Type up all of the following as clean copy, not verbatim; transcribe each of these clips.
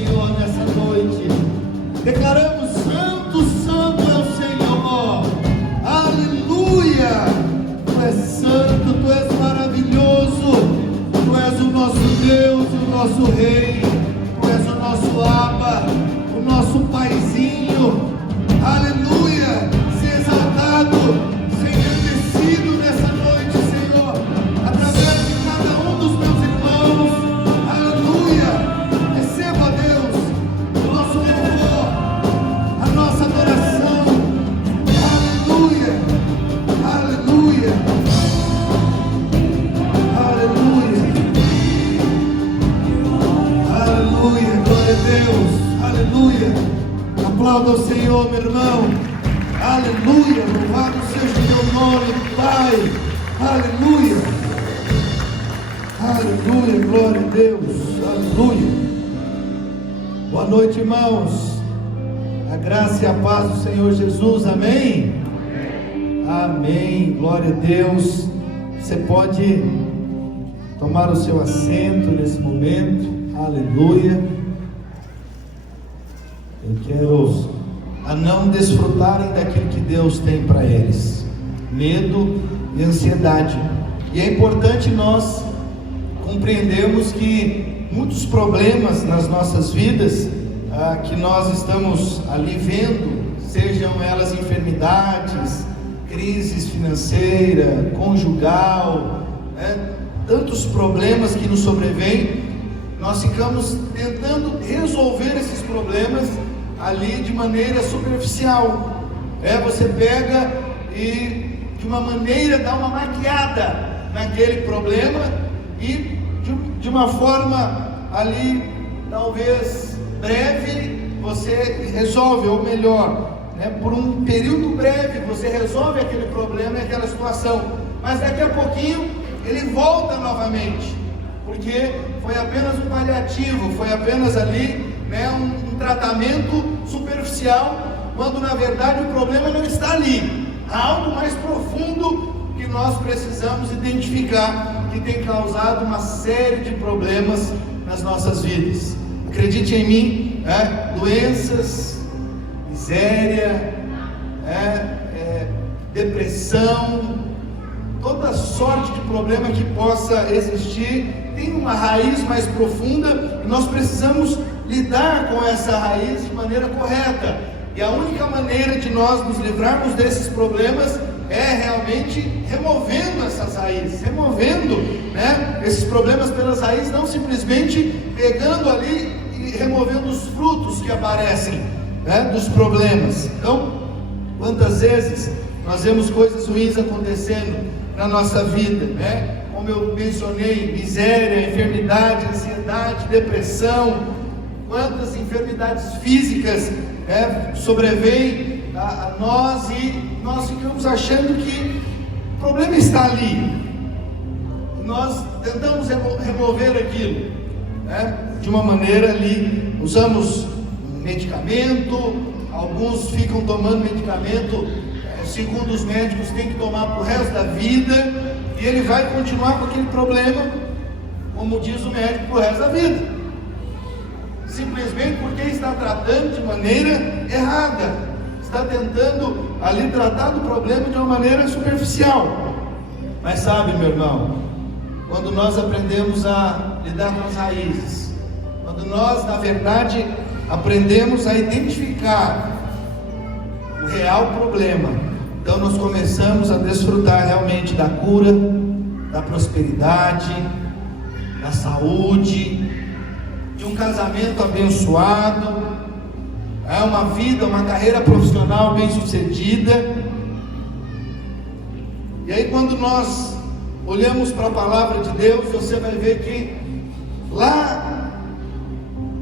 Senhor, nessa noite. Declaramos: santo, santo é o Senhor. Aleluia! Tu és santo, tu és maravilhoso. Tu és o nosso Deus, o nosso Rei. Tu és o nosso Abba, o nosso Paizinho. Aleluia! Seja exaltado, seja engrandecido nessa noite, Senhor, através de cada um dos meus irmãos. Aleluia! Receba, Deus, o nosso louvor, a nossa adoração. Aleluia! Aleluia! Aleluia! Aleluia! Glória a Deus! Aleluia! Aplauda o Senhor, meu irmão. Aleluia, louvado seja o teu nome, Pai. Aleluia, aleluia, glória a Deus, aleluia. Boa noite, irmãos. A graça e a paz do Senhor Jesus, amém? Amém, glória a Deus. Você pode tomar o seu assento nesse momento, aleluia. Eu quero a não desfrutarem daquilo que Deus tem para eles, medo e ansiedade. E é importante nós compreendermos que muitos problemas nas nossas vidas, que nós estamos ali vendo, sejam elas enfermidades, crises financeira, conjugal, tantos problemas que nos sobrevêm, nós ficamos tentando resolver esses problemas ali de maneira superficial. Você pega e de uma maneira dá uma maquiada naquele problema e de uma forma ali talvez breve você resolve, ou melhor, por um período breve você resolve aquele problema e aquela situação, mas daqui a pouquinho ele volta novamente, porque foi apenas um paliativo, foi apenas ali um tratamento superficial, quando na verdade o problema não está ali. Há algo mais profundo que nós precisamos identificar, que tem causado uma série de problemas nas nossas vidas. Acredite em mim, doenças, miséria, depressão, toda sorte de problema que possa existir tem uma raiz mais profunda, e nós precisamos lidar com essa raiz de maneira correta. E a única maneira de nós nos livrarmos desses problemas é realmente removendo essas raízes, removendo esses problemas pelas raízes, não simplesmente pegando ali e removendo os frutos que aparecem dos problemas. Então, quantas vezes nós vemos coisas ruins acontecendo na nossa vida, como eu mencionei, miséria, enfermidade, ansiedade, depressão. Quantas enfermidades físicas sobrevêm a nós, e nós ficamos achando que o problema está ali. Nós tentamos remover aquilo de uma maneira ali, usamos medicamento, alguns ficam tomando medicamento, segundo os médicos tem que tomar para o resto da vida, e ele vai continuar com aquele problema, como diz o médico, para o resto da vida, simplesmente porque está tratando de maneira errada, está tentando ali tratar do problema de uma maneira superficial. Mas sabe, meu irmão, quando nós aprendemos a lidar com as raízes, quando nós na verdade aprendemos a identificar o real problema, então nós começamos a desfrutar realmente da cura, da prosperidade, da saúde, de um casamento abençoado, uma vida, uma carreira profissional bem sucedida. E aí quando nós olhamos para a palavra de Deus, você vai ver que lá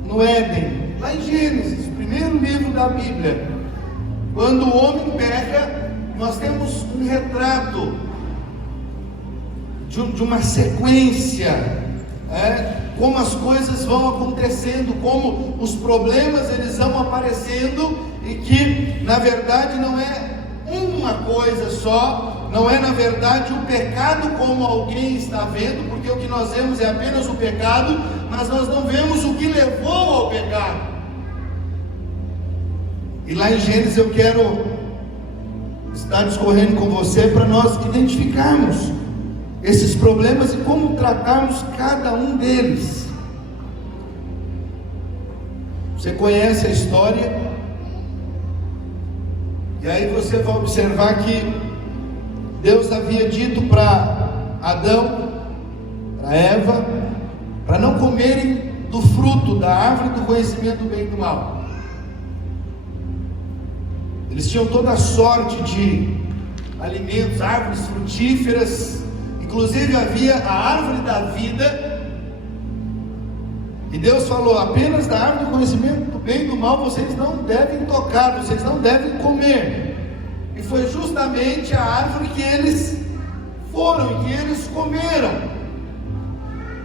no Éden, lá em Gênesis, primeiro livro da Bíblia, quando o homem peca, nós temos um retrato de uma sequência, como as coisas vão acontecendo, como os problemas eles vão aparecendo, e que na verdade não é uma coisa só, não é na verdade o pecado como alguém está vendo, porque o que nós vemos é apenas o pecado, mas nós não vemos o que levou ao pecado. E lá em Gênesis eu quero estar discorrendo com você para nós identificarmos esses problemas e como tratarmos cada um deles. Você conhece a história, e aí você vai observar que Deus havia dito para Adão, para Eva, para não comerem do fruto da árvore do conhecimento do bem e do mal. Eles tinham toda a sorte de alimentos, árvores frutíferas, inclusive havia a árvore da vida. E Deus falou: apenas da árvore do conhecimento do bem e do mal vocês não devem tocar, vocês não devem comer. E foi justamente a árvore que eles foram e que eles comeram.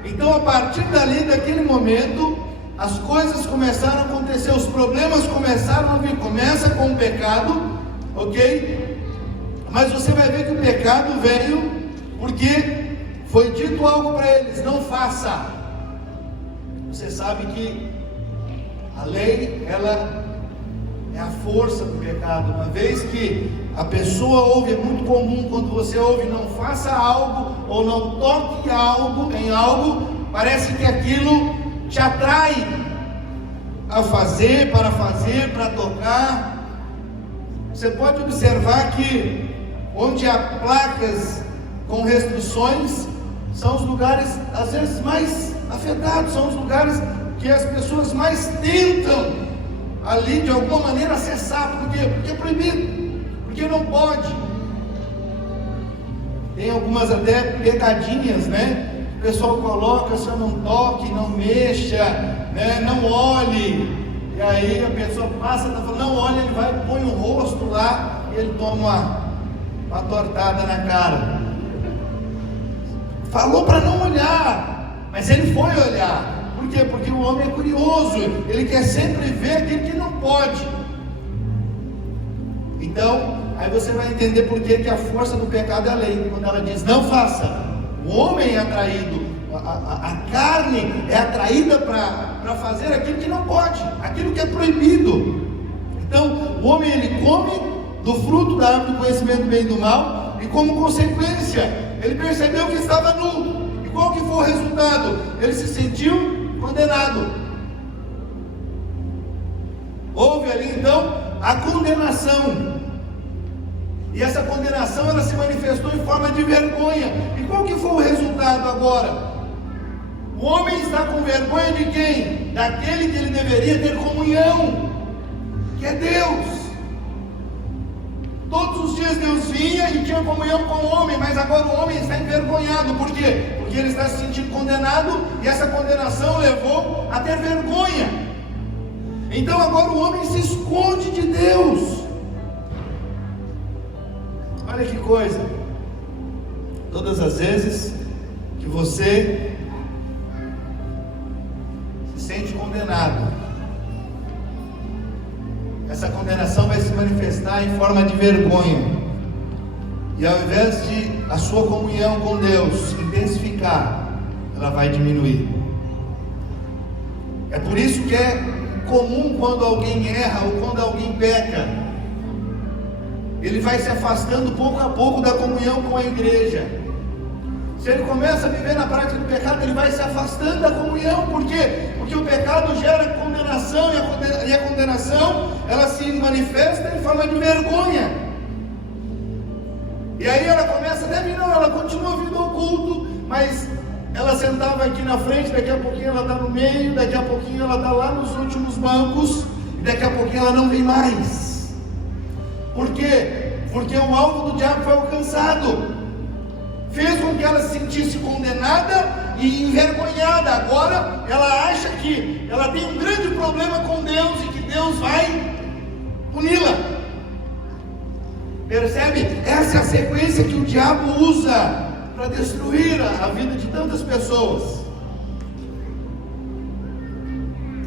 Então, a partir dali, daquele momento, as coisas começaram a acontecer, os problemas começaram a vir. Começa com o pecado, ok? Mas você vai ver que o pecado veio porque foi dito algo para eles: não faça. Você sabe que a lei, ela é a força do pecado. Uma vez que a pessoa ouve, é muito comum quando você ouve: não faça algo, ou não toque em algo, parece que aquilo te atrai a fazer, para tocar. Você pode observar que onde há placas com restrições, são os lugares às vezes mais afetados, são os lugares que as pessoas mais tentam ali de alguma maneira acessar. Por quê? Porque é proibido, porque não pode. Tem algumas até pegadinhas, né? O pessoal coloca: só não toque, não mexa, né? Não olhe. E aí a pessoa passa, tá falando: não olhe, ele vai, põe o rosto lá e ele toma uma tortada na cara. Falou para não olhar, mas ele foi olhar. Por quê? Porque o homem é curioso, ele quer sempre ver aquilo que não pode. Então, aí você vai entender por que a força do pecado é a lei. Quando ela diz: não faça, o homem é atraído, a carne é atraída para fazer aquilo que não pode, aquilo que é proibido. Então, o homem, ele come do fruto da árvore do conhecimento do bem e do mal, e como consequência, ele percebeu que estava nu. E qual que foi o resultado? Ele se sentiu condenado. Houve ali então a condenação. E essa condenação, ela se manifestou em forma de vergonha. E qual que foi o resultado agora? O homem está com vergonha de quem? Daquele que ele deveria ter comunhão, que é Deus. Todos os dias Deus vinha e tinha comunhão com o homem, mas agora o homem está envergonhado. Por quê? Porque ele está se sentindo condenado, e essa condenação levou a ter vergonha. Então agora o homem se esconde de Deus. Olha que coisa. Todas as vezes que você se sente condenado, essa condenação vai se manifestar em forma de vergonha. E ao invés de a sua comunhão com Deus intensificar, ela vai diminuir. É por isso que é comum, quando alguém erra ou quando alguém peca, ele vai se afastando pouco a pouco da comunhão com a igreja. Se ele começa a viver na prática do pecado, ele vai se afastando da comunhão. Por quê? Porque o pecado gera condenação, e a condenação, ela se manifesta em forma de vergonha. E aí ela começa, ela continua vindo ao culto, mas ela sentava aqui na frente, daqui a pouquinho ela está no meio, daqui a pouquinho ela está lá nos últimos bancos, e daqui a pouquinho ela não vem mais. Por quê? Porque o alvo do diabo foi alcançado. Fez com que ela se sentisse condenada e envergonhada. Agora ela acha que ela tem um grande problema com Deus e que Deus vai puni-la. Percebe? Essa é a sequência que o diabo usa para destruir a vida de tantas pessoas.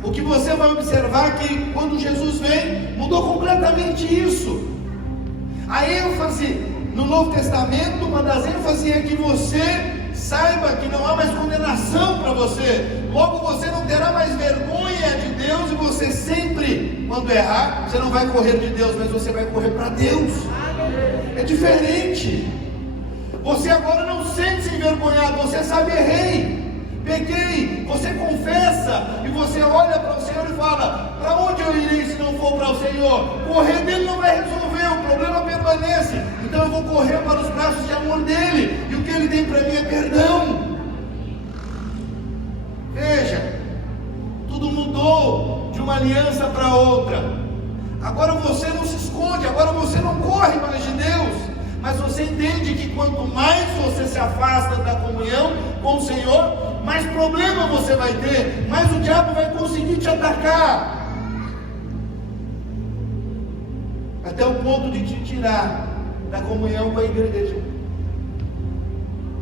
O que você vai observar é que quando Jesus vem, mudou completamente isso. A ênfase no Novo Testamento, uma das ênfases é que você saiba que não há mais condenação para você. Logo você não terá mais vergonha de Deus, e você sempre, quando errar, você não vai correr de Deus, mas você vai correr para Deus. É diferente. Você agora não sente-se envergonhado, você sabe: errei, pequei. Você confessa e você olha para o Senhor e fala: para onde eu irei se não for para o Senhor? Correr dele não vai resolver, o problema permanece. Então eu vou correr para os braços de amor dele, e o que ele tem para mim é perdão. Veja, tudo mudou de uma aliança para outra. Agora você não se esconde, agora você não corre mais de Deus, mas você entende que quanto mais você se afasta da comunhão com o Senhor, mais problema você vai ter, mais o diabo vai conseguir te atacar, até o ponto de te tirar da comunhão com a igreja,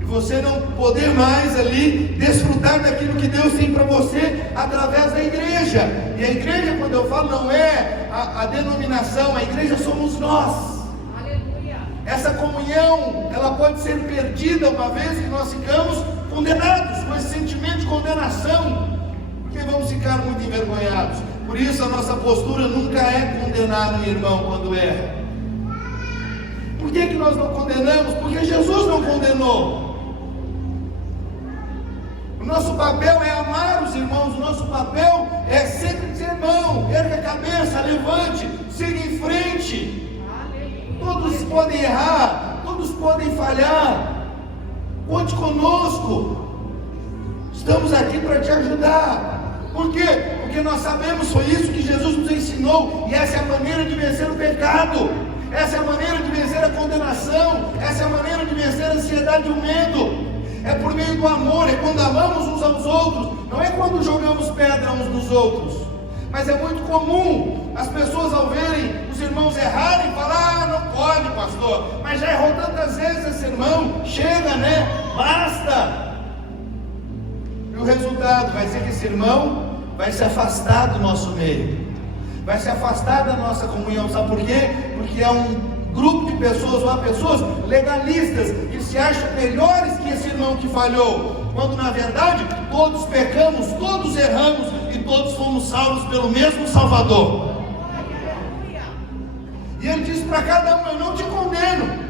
e você não poder mais ali desfrutar daquilo que Deus tem para você através da igreja. E a igreja, quando eu falo, não é a denominação, a igreja somos nós. Aleluia. Essa comunhão, ela pode ser perdida uma vez que nós ficamos condenados, com esse sentimento de condenação, porque vamos ficar muito envergonhados. Por isso a nossa postura nunca é condenar o irmão quando erra. Por que nós não condenamos? Porque Jesus não condenou. O nosso papel é amar os irmãos, o nosso papel é sempre dizer: irmão, erga a cabeça, levante, siga em frente. Todos podem errar, todos podem falhar, conte conosco, estamos aqui para te ajudar. Por quê? Porque nós sabemos, foi isso que Jesus nos ensinou, e essa é a maneira de vencer o pecado, essa é a maneira de vencer a condenação, essa é a maneira de vencer a ansiedade e o medo. É por meio do amor, é quando amamos uns aos outros, não é quando jogamos pedra uns nos outros. Mas é muito comum as pessoas, ao verem os irmãos errarem, falar: ah, não pode, pastor, mas já errou tantas vezes esse irmão, chega, né, basta. E o resultado vai ser que esse irmão vai se afastar do nosso meio, vai se afastar da nossa comunhão. Sabe por quê? Porque é um grupo de pessoas, ou há pessoas legalistas que se acham melhores que esse irmão que falhou, quando na verdade todos pecamos, todos erramos e todos fomos salvos pelo mesmo Salvador. E ele disse para cada um: eu não te condeno.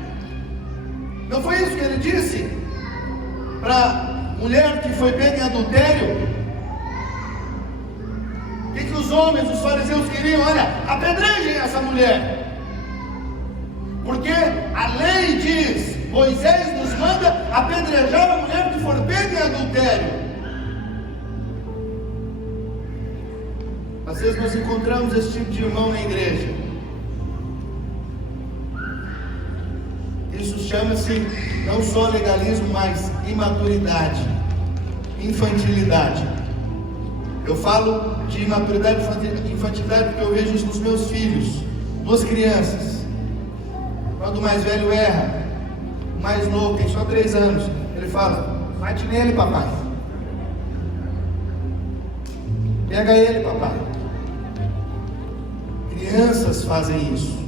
Não foi isso que ele disse para a mulher que foi pega em adultério? O que os homens, os fariseus queriam? Olha, apedrejem essa mulher. Porque a lei diz, Moisés nos manda apedrejar a mulher que for pega em adultério. Às vezes nós encontramos esse tipo de irmão na igreja. Isso chama-se não só legalismo, mas imaturidade, infantilidade. Eu falo de imaturidade e infantilidade porque eu vejo isso nos meus filhos, duas crianças. Quando o mais velho erra, o mais novo, tem só 3 anos, ele fala: bate nele, papai. Pega ele, papai. Crianças fazem isso,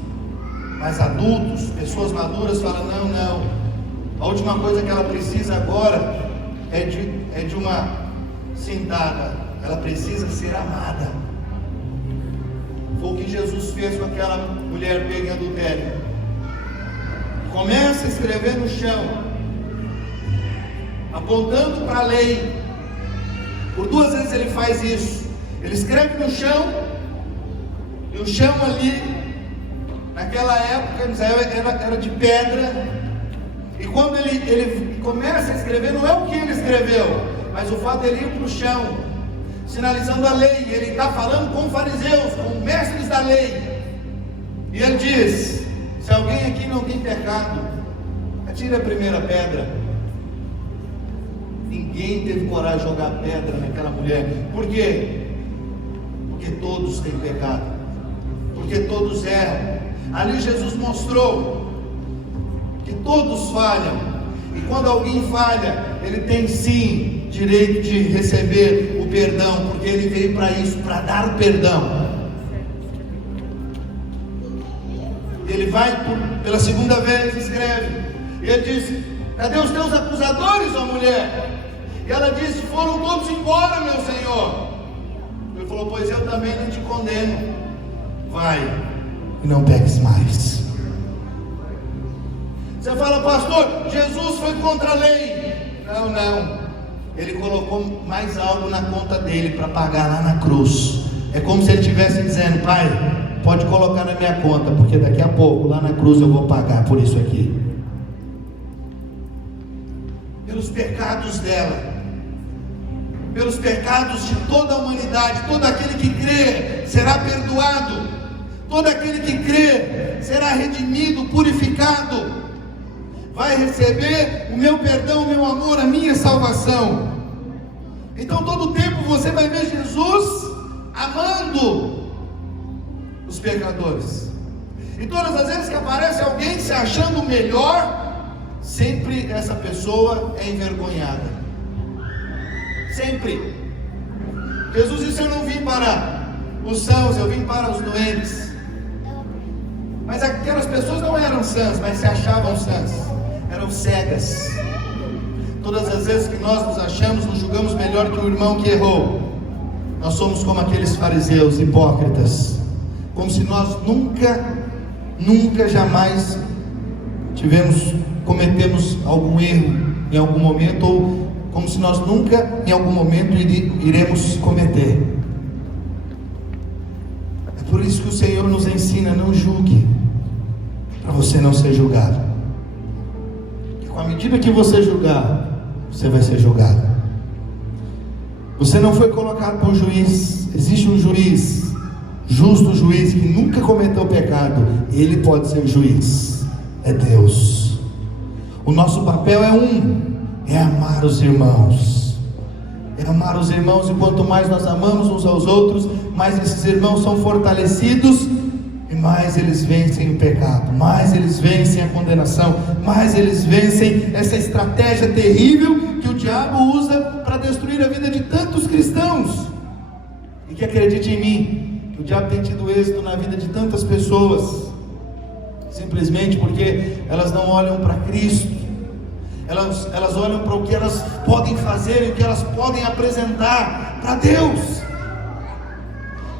mas adultos, pessoas maduras falam: não, a última coisa que ela precisa agora é de uma sentada, ela precisa ser amada. Foi o que Jesus fez com aquela mulher pega em adultério. Começa a escrever no chão, apontando para a lei. Por 2 vezes ele faz isso. Ele escreve no chão, e o chão ali, naquela época em Israel, era de pedra. E quando ele começa a escrever, não é o que ele escreveu, mas o fato de ele ir para o chão, sinalizando a lei. Ele está falando com fariseus, com mestres da lei. E ele diz: se alguém aqui não tem pecado, atire a primeira pedra. Ninguém teve coragem de jogar pedra naquela mulher. Por quê? Porque todos têm pecado, porque todos erram. Ali Jesus mostrou que todos falham, e quando alguém falha, ele tem sim direito de receber o perdão, porque ele veio para isso, para dar o perdão. E ele vai pela segunda vez, escreve. E ele diz: cadê os teus acusadores, ó mulher? E ela disse: foram todos embora, meu Senhor. Ele falou: pois eu também não te condeno. Vai e não peques mais. Você fala: pastor, Jesus foi contra a lei. Não. Ele colocou mais algo na conta dele para pagar lá na cruz. É como se ele estivesse dizendo: pai, pode colocar na minha conta, porque daqui a pouco lá na cruz eu vou pagar por isso aqui. Pelos pecados dela, pelos pecados de toda a humanidade. Todo aquele que crê será perdoado, todo aquele que crê será redimido, purificado, vai receber o meu perdão, o meu amor, a minha salvação. Então todo tempo você vai ver Jesus amando os pecadores. E todas as vezes que aparece alguém se achando melhor, sempre essa pessoa é envergonhada. Sempre. Jesus disse: eu não vim para os sãos, eu vim para os doentes. Mas aquelas pessoas não eram sãs, mas se achavam sãs, eram cegas. Todas as vezes que nós nos achamos, nos julgamos melhor que o irmão que errou, nós somos como aqueles fariseus hipócritas, como se nós nunca jamais cometemos algum erro em algum momento, ou como se nós nunca em algum momento iremos cometer. É por isso que o Senhor nos ensina: não julgue, para você não ser julgado. E com a medida que você julgar, você vai ser julgado. Você não foi colocado por juiz. Existe um juiz, justo juiz, que nunca cometeu pecado. Ele pode ser juiz, é Deus. O nosso papel é amar os irmãos. É amar os irmãos, e quanto mais nós amamos uns aos outros, mais esses irmãos são fortalecidos, e mais eles vencem o pecado, mais eles vencem a condenação, mais eles vencem essa estratégia terrível que o diabo usa para destruir a vida de tantos cristãos. E que acredite em mim, o diabo tem tido êxito na vida de tantas pessoas, simplesmente porque elas não olham para Cristo. Elas olham para o que elas podem fazer e o que elas podem apresentar para Deus.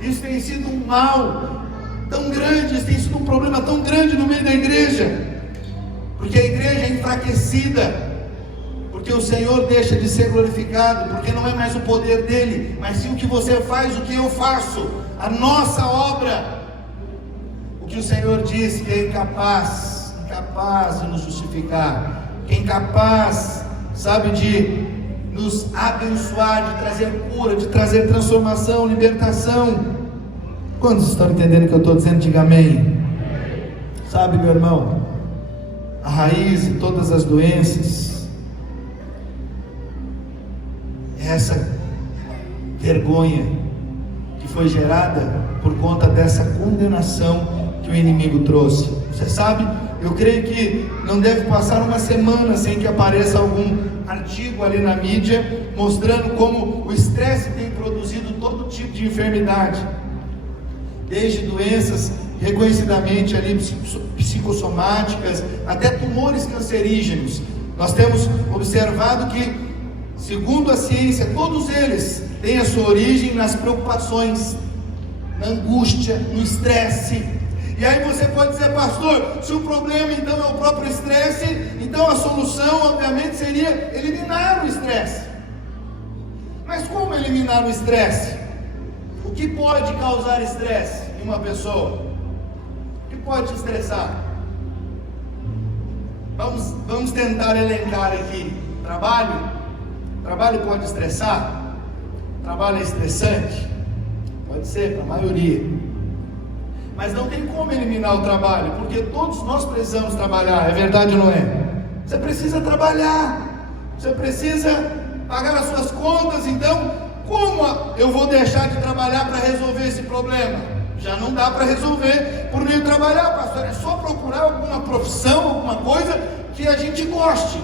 Isso tem sido um mal tão grande, isso tem sido um problema tão grande no meio da igreja, porque a igreja é enfraquecida, porque o Senhor deixa de ser glorificado, porque não é mais o poder dele, mas sim o que você faz, o que eu faço, a nossa obra. O que o Senhor diz que é incapaz de nos justificar, que é incapaz, sabe, de nos abençoar, de trazer cura, de trazer transformação, libertação. Quantos estão entendendo o que eu estou dizendo? Diga amém. Sabe, meu irmão, a raiz de todas as doenças é essa vergonha que foi gerada por conta dessa condenação que o inimigo trouxe. Você sabe, eu creio que não deve passar uma semana sem que apareça algum artigo ali na mídia mostrando como o estresse tem produzido todo tipo de enfermidade, desde doenças reconhecidamente ali psicossomáticas, até tumores cancerígenos. Nós temos observado que, segundo a ciência, todos eles têm a sua origem nas preocupações, na angústia, no estresse. E aí você pode dizer: pastor, se o problema então é o próprio estresse, então a solução obviamente seria eliminar o estresse. Mas como eliminar o estresse? O que pode causar estresse em uma pessoa? O que pode te estressar? Vamos tentar elencar aqui. Trabalho pode estressar? Trabalho é estressante? Pode ser, para a maioria. Mas não tem como eliminar o trabalho, porque todos nós precisamos trabalhar, é verdade ou não é? Você precisa trabalhar, você precisa pagar as suas contas. Então, como eu vou deixar de trabalhar para resolver esse problema? Já não dá para resolver por meio de trabalhar, pastor. É só procurar alguma profissão, alguma coisa que a gente goste.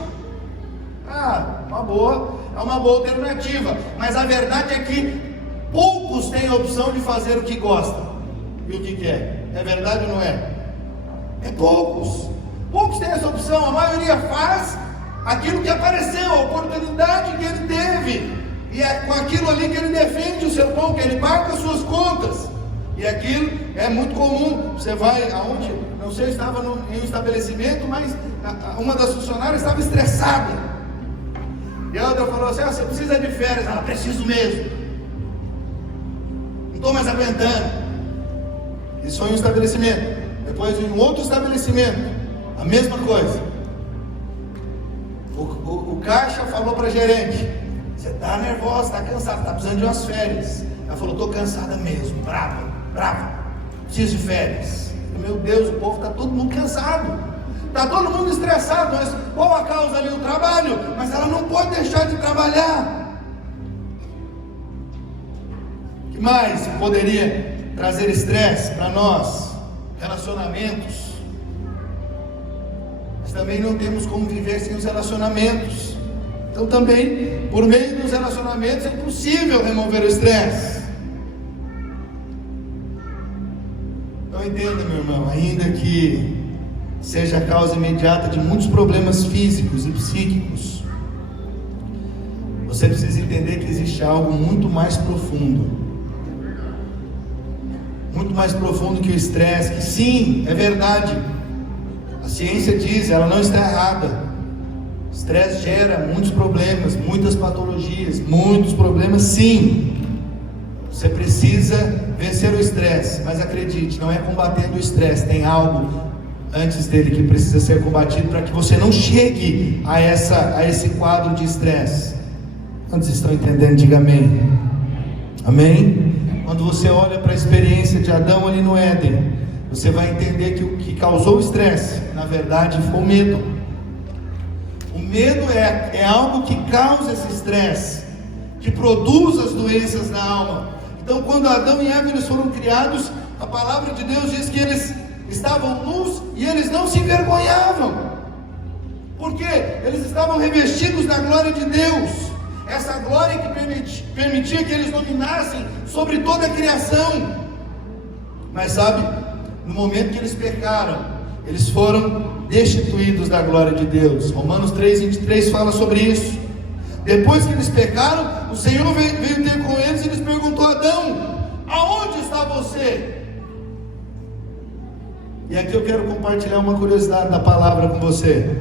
É uma boa alternativa. Mas a verdade é que poucos têm a opção de fazer o que gostam e o que quer. É verdade ou não é? Poucos têm essa opção. A maioria faz aquilo que apareceu, a oportunidade que ele teve, e é com aquilo ali que ele defende o seu pão, que ele paga as suas contas. E aquilo é muito comum. Você vai aonde? Não sei, eu estava em um estabelecimento, mas uma das funcionárias estava estressada. E a outra falou assim: você precisa de férias. Ela: preciso mesmo, não estou mais aguentando. Isso foi em um estabelecimento. Depois em um outro estabelecimento, a mesma coisa. O caixa falou para a gerente: você está nervosa, está cansada, está precisando de umas férias. Ela falou: estou cansada mesmo, brava, preciso de férias. Meu Deus, o povo está todo mundo cansado, está todo mundo estressado. Mas qual a causa ali? O trabalho. Mas ela não pode deixar de trabalhar. O que mais poderia trazer estresse para nós? Relacionamentos. Mas também não temos como viver sem os relacionamentos. Então também, por meio dos relacionamentos, é possível remover o estresse. Então entenda, meu irmão, ainda que seja a causa imediata de muitos problemas físicos e psíquicos, você precisa entender que existe algo muito mais profundo. Muito mais profundo que o estresse, que sim, é verdade. A ciência diz, ela não está errada. O estresse gera muitos problemas, muitas patologias, muitos problemas, sim. Você precisa vencer o estresse, mas acredite, não é combatendo o estresse, tem algo antes dele que precisa ser combatido para que você não chegue a esse quadro de estresse. Quantos estão entendendo? Diga amém. Amém? Quando você olha para a experiência de Adão ali no Éden, você vai entender que o que causou o estresse, na verdade, foi o medo. O medo é algo que causa esse estresse, que produz as doenças da alma. Então, quando Adão e Eva eles foram criados, a palavra de Deus diz que eles estavam nus e eles não se envergonhavam, porque eles estavam revestidos da glória de Deus. Essa glória que permitia que eles dominassem sobre toda a criação. Mas sabe, no momento que eles pecaram, eles foram destituídos da glória de Deus. Romanos 3:23 fala sobre isso. Depois que eles pecaram, o Senhor veio ter com eles e lhes perguntou: Adão, aonde está você? E aqui eu quero compartilhar uma curiosidade da palavra com você.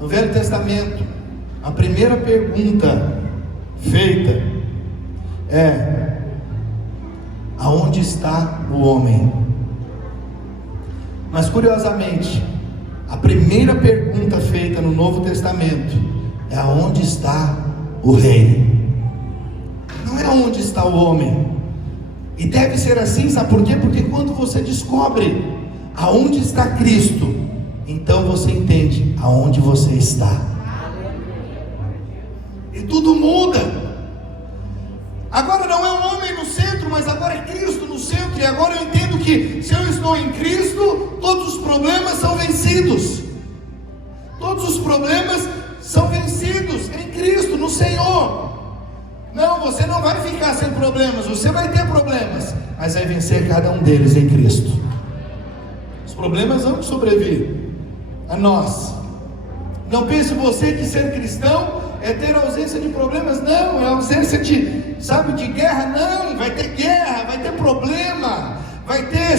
No Velho Testamento, a primeira pergunta feita é: aonde está o homem? Mas curiosamente, a primeira pergunta feita no Novo Testamento é: aonde está o rei? Não é aonde está o homem. E deve ser assim, sabe por quê? Porque quando você descobre aonde está Cristo, então você entende aonde você está. E tudo muda. Agora não é o homem no centro, mas agora é Cristo no centro. E agora eu entendo que se eu estou em Cristo, todos os problemas são vencidos. Todos os problemas são vencidos em Cristo, no Senhor. Não, você não vai ficar sem problemas. Você vai ter problemas, mas vai vencer cada um deles em Cristo. Os problemas vão sobreviver a nós. Não pense você que ser cristão é ter ausência de problemas. Não, é ausência de guerra. Não, vai ter guerra, vai ter problema, vai ter,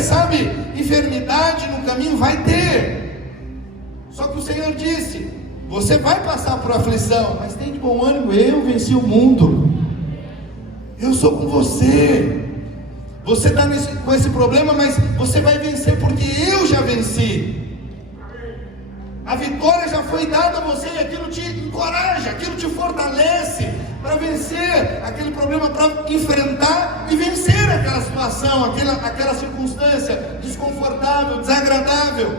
enfermidade no caminho, vai ter. Só que o Senhor disse: você vai passar por aflição, mas tem de bom ânimo, eu venci o mundo. Eu sou com você. Você está com esse problema, mas você vai vencer, porque eu já venci. A vitória já foi dada a você, e aquilo te encoraja, aquilo te fortalece para vencer aquele problema, para enfrentar e vencer aquela situação, aquela circunstância desconfortável, desagradável.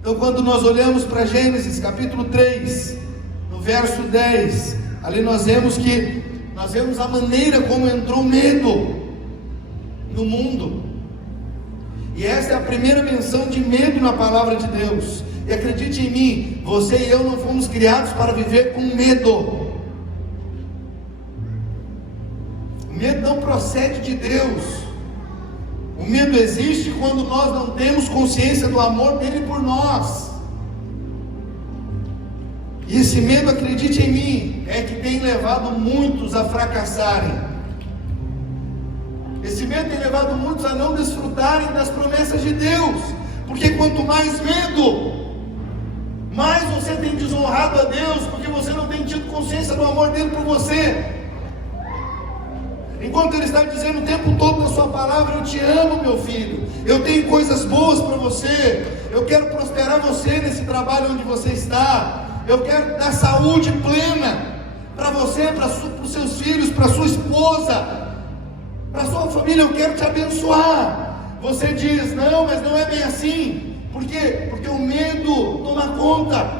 Então, quando nós olhamos para Gênesis capítulo 3, no verso 10, ali nós vemos a maneira como entrou medo no mundo. E essa é a primeira menção de medo na palavra de Deus. E acredite em mim, você e eu não fomos criados para viver com medo. O medo não procede de Deus. O medo existe quando nós não temos consciência do amor dele por nós. E esse medo, acredite em mim, é que tem levado muitos a fracassarem. Esse medo tem levado muitos a não desfrutarem das promessas de Deus. Porque quanto mais medo, mais você tem desonrado a Deus, porque você não tem tido consciência do amor dele por você. Enquanto ele está dizendo o tempo todo na sua palavra: eu te amo, meu filho, eu tenho coisas boas para você, eu quero prosperar você nesse trabalho onde você está, eu quero dar saúde plena para você, para os seus filhos, para sua esposa, para sua família, eu quero te abençoar. Você diz: não, mas não é bem assim. Por quê? Porque o medo toma conta.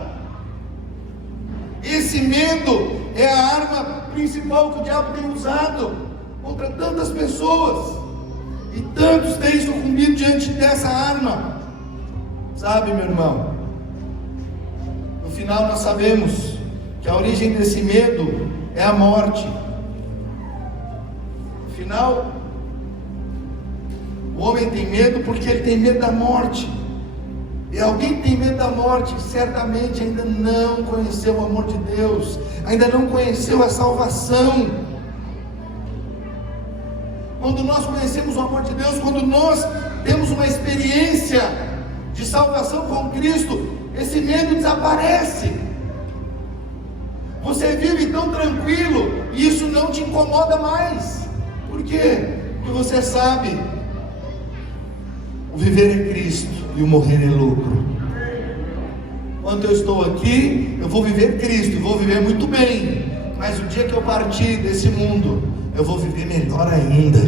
Esse medo é a arma principal que o diabo tem usado contra tantas pessoas, e tantos têm sucumbido diante dessa arma. Sabe, meu irmão, no final nós sabemos que a origem desse medo é a morte. No final, o homem tem medo porque ele tem medo da morte. E alguém que tem medo da morte, certamente ainda não conheceu o amor de Deus, ainda não conheceu a salvação. Quando nós conhecemos o amor de Deus, quando nós temos uma experiência de salvação com Cristo, esse medo desaparece. Você vive tão tranquilo, e isso não te incomoda mais. Por quê? Porque você sabe, o viver é Cristo e o morrer é lucro. Enquanto eu estou aqui, eu vou viver Cristo, e vou viver muito bem. Mas o dia que eu partir desse mundo, eu vou viver melhor ainda.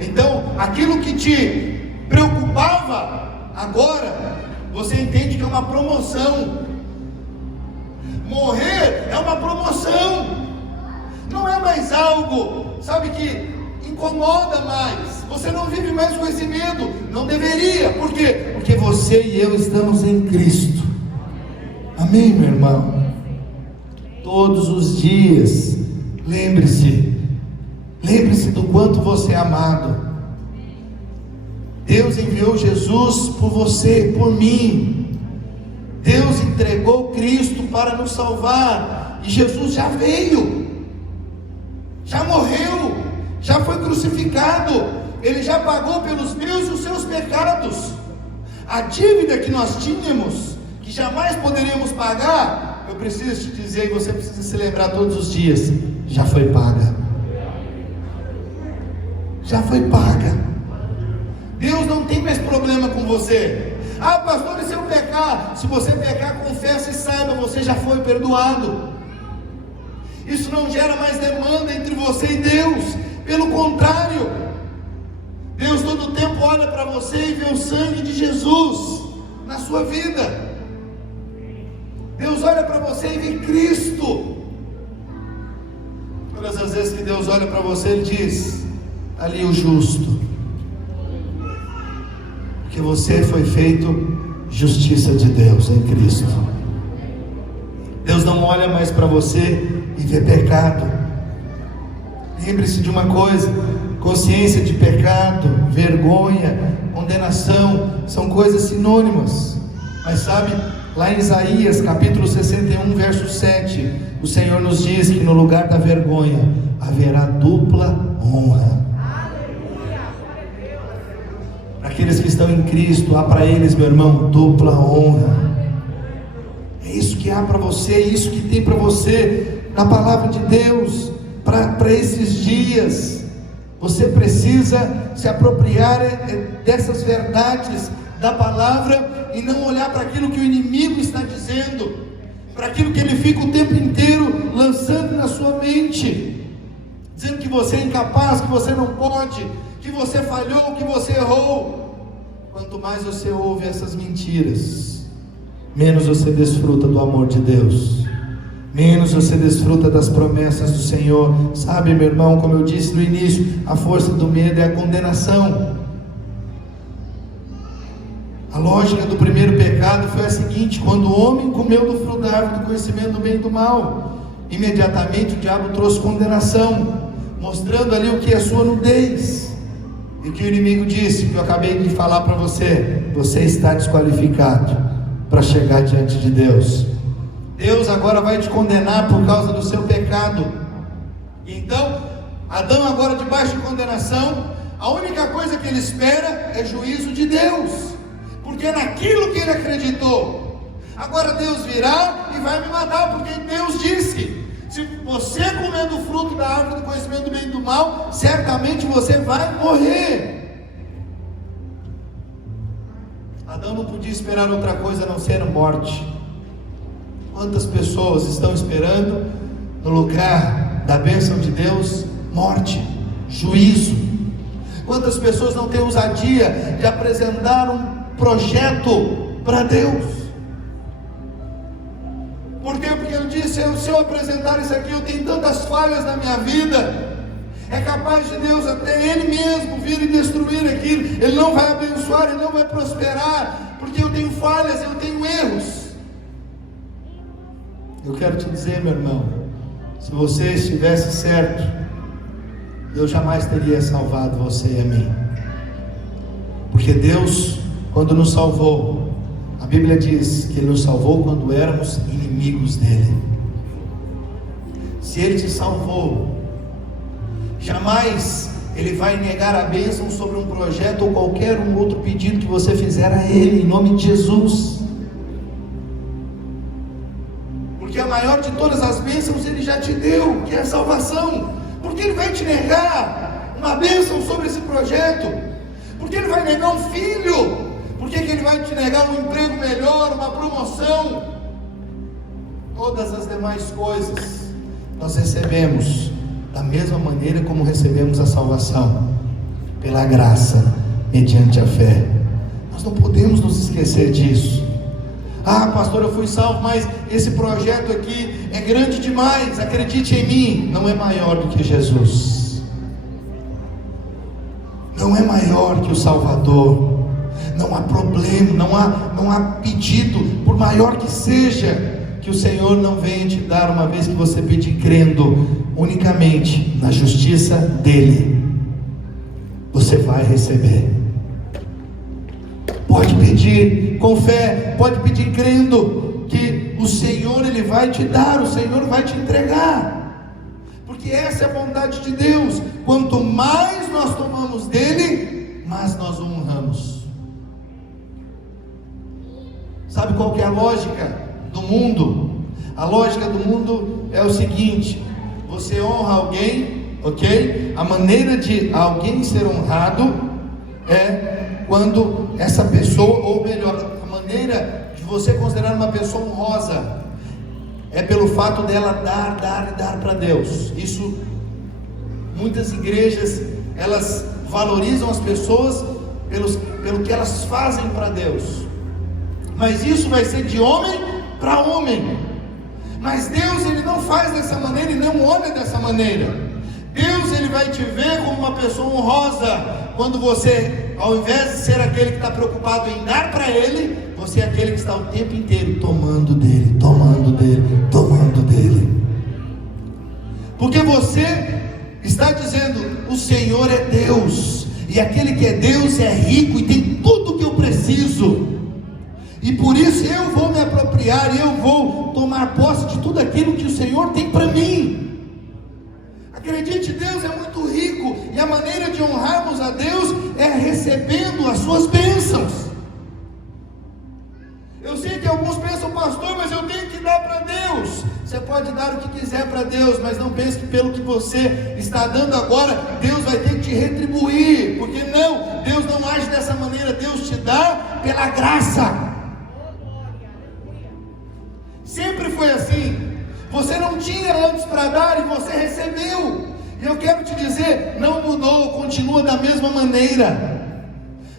Então, aquilo que te preocupava, agora você entende que é uma promoção. Morrer é uma promoção, não é mais algo, sabe, que incomoda mais. Você não vive mais com esse medo, não deveria. Por quê? Porque você e eu estamos em Cristo. Amém, meu irmão? Todos os dias, lembre-se do quanto você é amado. Deus enviou Jesus por você, por mim. Deus entregou Cristo para nos salvar, e Jesus já veio, já morreu, já foi crucificado, ele já pagou pelos meus e os seus pecados. A dívida que nós tínhamos, que jamais poderíamos pagar, eu preciso te dizer, e você precisa se lembrar todos os dias: já foi paga. Já foi paga. Deus não tem mais problema com você. Ah, pastor, e se eu pecar? Se você pecar, confessa e saiba, você já foi perdoado. Isso não gera mais demanda entre você e Deus. Pelo contrário, Deus todo o tempo olha para você e vê o sangue de Jesus na sua vida. Deus olha para você e vê Cristo. Todas as vezes que Deus olha para você, Ele diz: ali o justo, porque você foi feito justiça de Deus em Cristo. Deus não olha mais para você e vê pecado. Lembre-se de uma coisa: consciência de pecado, vergonha, condenação são coisas sinônimas. Mas sabe, lá em Isaías capítulo 61 verso 7, o Senhor nos diz que no lugar da vergonha haverá dupla honra. Para aqueles que estão em Cristo, há para eles, meu irmão, dupla honra. É isso que há para você, é isso que tem para você na palavra de Deus, para esses dias. Você precisa se apropriar dessas verdades da palavra e não olhar para aquilo que o inimigo está dizendo, para aquilo que ele fica o tempo inteiro lançando na sua mente, dizendo que você é incapaz, que você não pode, que você falhou, que você errou. Quanto mais você ouve essas mentiras, menos você desfruta do amor de Deus, menos você desfruta das promessas do Senhor. Sabe, meu irmão, como eu disse no início, a força do medo é a condenação. A lógica do primeiro pecado foi a seguinte: quando o homem comeu do fruto da árvore do conhecimento do bem e do mal, imediatamente o diabo trouxe condenação, mostrando ali o que é sua nudez. E o que o inimigo disse, que eu acabei de falar para você: você está desqualificado para chegar diante de Deus. Deus agora vai te condenar por causa do seu pecado. Então, Adão agora debaixo de condenação, a única coisa que ele espera é juízo de Deus, porque é naquilo que ele acreditou. Agora Deus virá e vai me matar, porque Deus disse: se você comer do fruto da árvore do conhecimento do bem e do mal, certamente você vai morrer. Adão não podia esperar outra coisa a não ser a morte. Quantas pessoas estão esperando no lugar da bênção de Deus morte, juízo? Quantas pessoas não têm ousadia de apresentar um projeto para Deus? Por quê? Porque eu disse: se eu apresentar isso aqui, eu tenho tantas falhas na minha vida, é capaz de Deus, até Ele mesmo, vir e destruir aquilo. Ele não vai abençoar, Ele não vai prosperar, porque eu tenho falhas, eu tenho erros. Eu quero te dizer, meu irmão, se você estivesse certo, Deus jamais teria salvado você e a mim. Porque Deus, quando nos salvou, a Bíblia diz que Ele nos salvou quando éramos inimigos dEle. Se Ele te salvou, jamais Ele vai negar a bênção sobre um projeto ou qualquer um outro pedido que você fizer a Ele, em nome de Jesus. Porque a maior de todas as bênçãos Ele já te deu, que é a salvação. Por que Ele vai te negar uma bênção sobre esse projeto? Por que Ele vai negar um filho? Por que Ele vai te negar um emprego melhor, uma promoção? Todas as demais coisas nós recebemos da mesma maneira como recebemos a salvação, pela graça, mediante a fé. Nós não podemos nos esquecer disso. Ah, pastor, eu fui salvo, mas esse projeto aqui é grande demais. Acredite em mim, não é maior do que Jesus. Não é maior que o Salvador. Não há problema, não há pedido, por maior que seja, que o Senhor não venha te dar, uma vez que você pedir crendo unicamente na justiça dEle. Você vai receber. Pode pedir com fé, pode pedir crendo que o Senhor Ele vai te dar, o Senhor vai te entregar, porque essa é a vontade de Deus. Quanto mais nós tomamos dEle, mais nós o honramos. Sabe qual que é a lógica do mundo? A lógica do mundo é o seguinte: você honra alguém, ok? A maneira de alguém ser honrado é quando essa pessoa, ou melhor, a maneira de você considerar uma pessoa honrosa é pelo fato dela dar para Deus. Isso, muitas igrejas, elas valorizam as pessoas pelo que elas fazem para Deus, mas isso vai ser de homem para homem. Mas Deus, Ele não faz dessa maneira e não olha dessa maneira. Deus, Ele vai te ver como uma pessoa honrosa quando você, ao invés de ser aquele que está preocupado em dar para Ele, você é aquele que está o tempo inteiro tomando dele, tomando dele, tomando dele. Porque você está dizendo: o Senhor é Deus, e aquele que é Deus é rico e tem tudo o que eu preciso, e por isso eu vou me apropriar, eu vou tomar posse de tudo aquilo que o Senhor tem para mim. Acredite, Deus é muito rico, e a maneira de honrarmos a Deus é recebendo as suas bênçãos. Eu sei que alguns pensam: pastor, mas eu tenho que dar para Deus. Você pode dar o que quiser para Deus, mas não pense que pelo que você está dando agora, Deus vai ter que te retribuir, porque não, Deus não age dessa maneira. Deus te dá pela graça. Sempre foi assim. Você não tinha antes para dar e você recebeu. E eu quero te dizer, não mudou, continua da mesma maneira.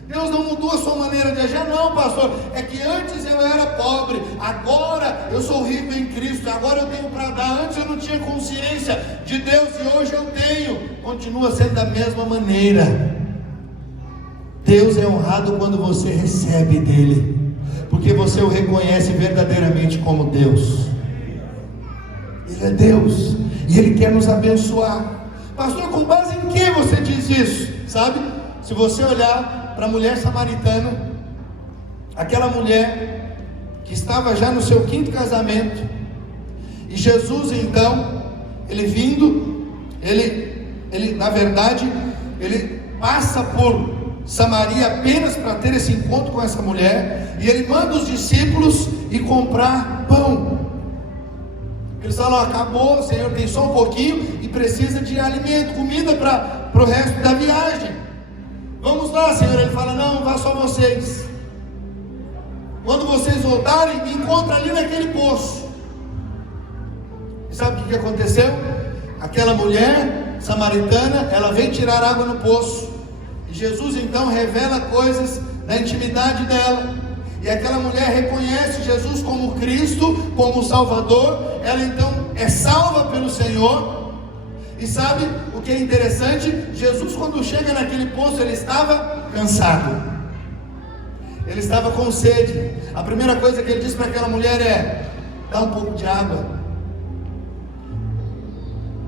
Deus não mudou a sua maneira de agir. Não, pastor, é que antes eu era pobre, agora eu sou rico em Cristo, agora eu tenho para dar. Antes eu não tinha consciência de Deus e hoje eu tenho. Continua sendo da mesma maneira. Deus é honrado quando você recebe dele, porque você o reconhece verdadeiramente como Deus. Ele é Deus e Ele quer nos abençoar. Pastor, com base em que você diz isso? Sabe? se você olhar para a mulher samaritana, aquela mulher que estava já no seu 5º casamento, e Jesus então, ele vindo, ele na verdade, ele passa por Samaria apenas para ter esse encontro com essa mulher, e ele manda os discípulos ir comprar pão. Eles falam: acabou, o Senhor tem só um pouquinho e precisa de alimento, comida para o resto da viagem. Vamos lá, Senhor. Ele fala: não, vá só vocês. Quando vocês voltarem, me encontra ali naquele poço. E sabe o que aconteceu? Aquela mulher samaritana, ela vem tirar água no poço, e Jesus então revela coisas da intimidade dela, e aquela mulher reconhece Jesus como Cristo, como Salvador. Ela então é salva pelo Senhor. E sabe o que é interessante? Jesus, quando chega naquele poço, ele estava cansado, ele estava com sede. A primeira coisa que ele diz para aquela mulher é: dá um pouco de água,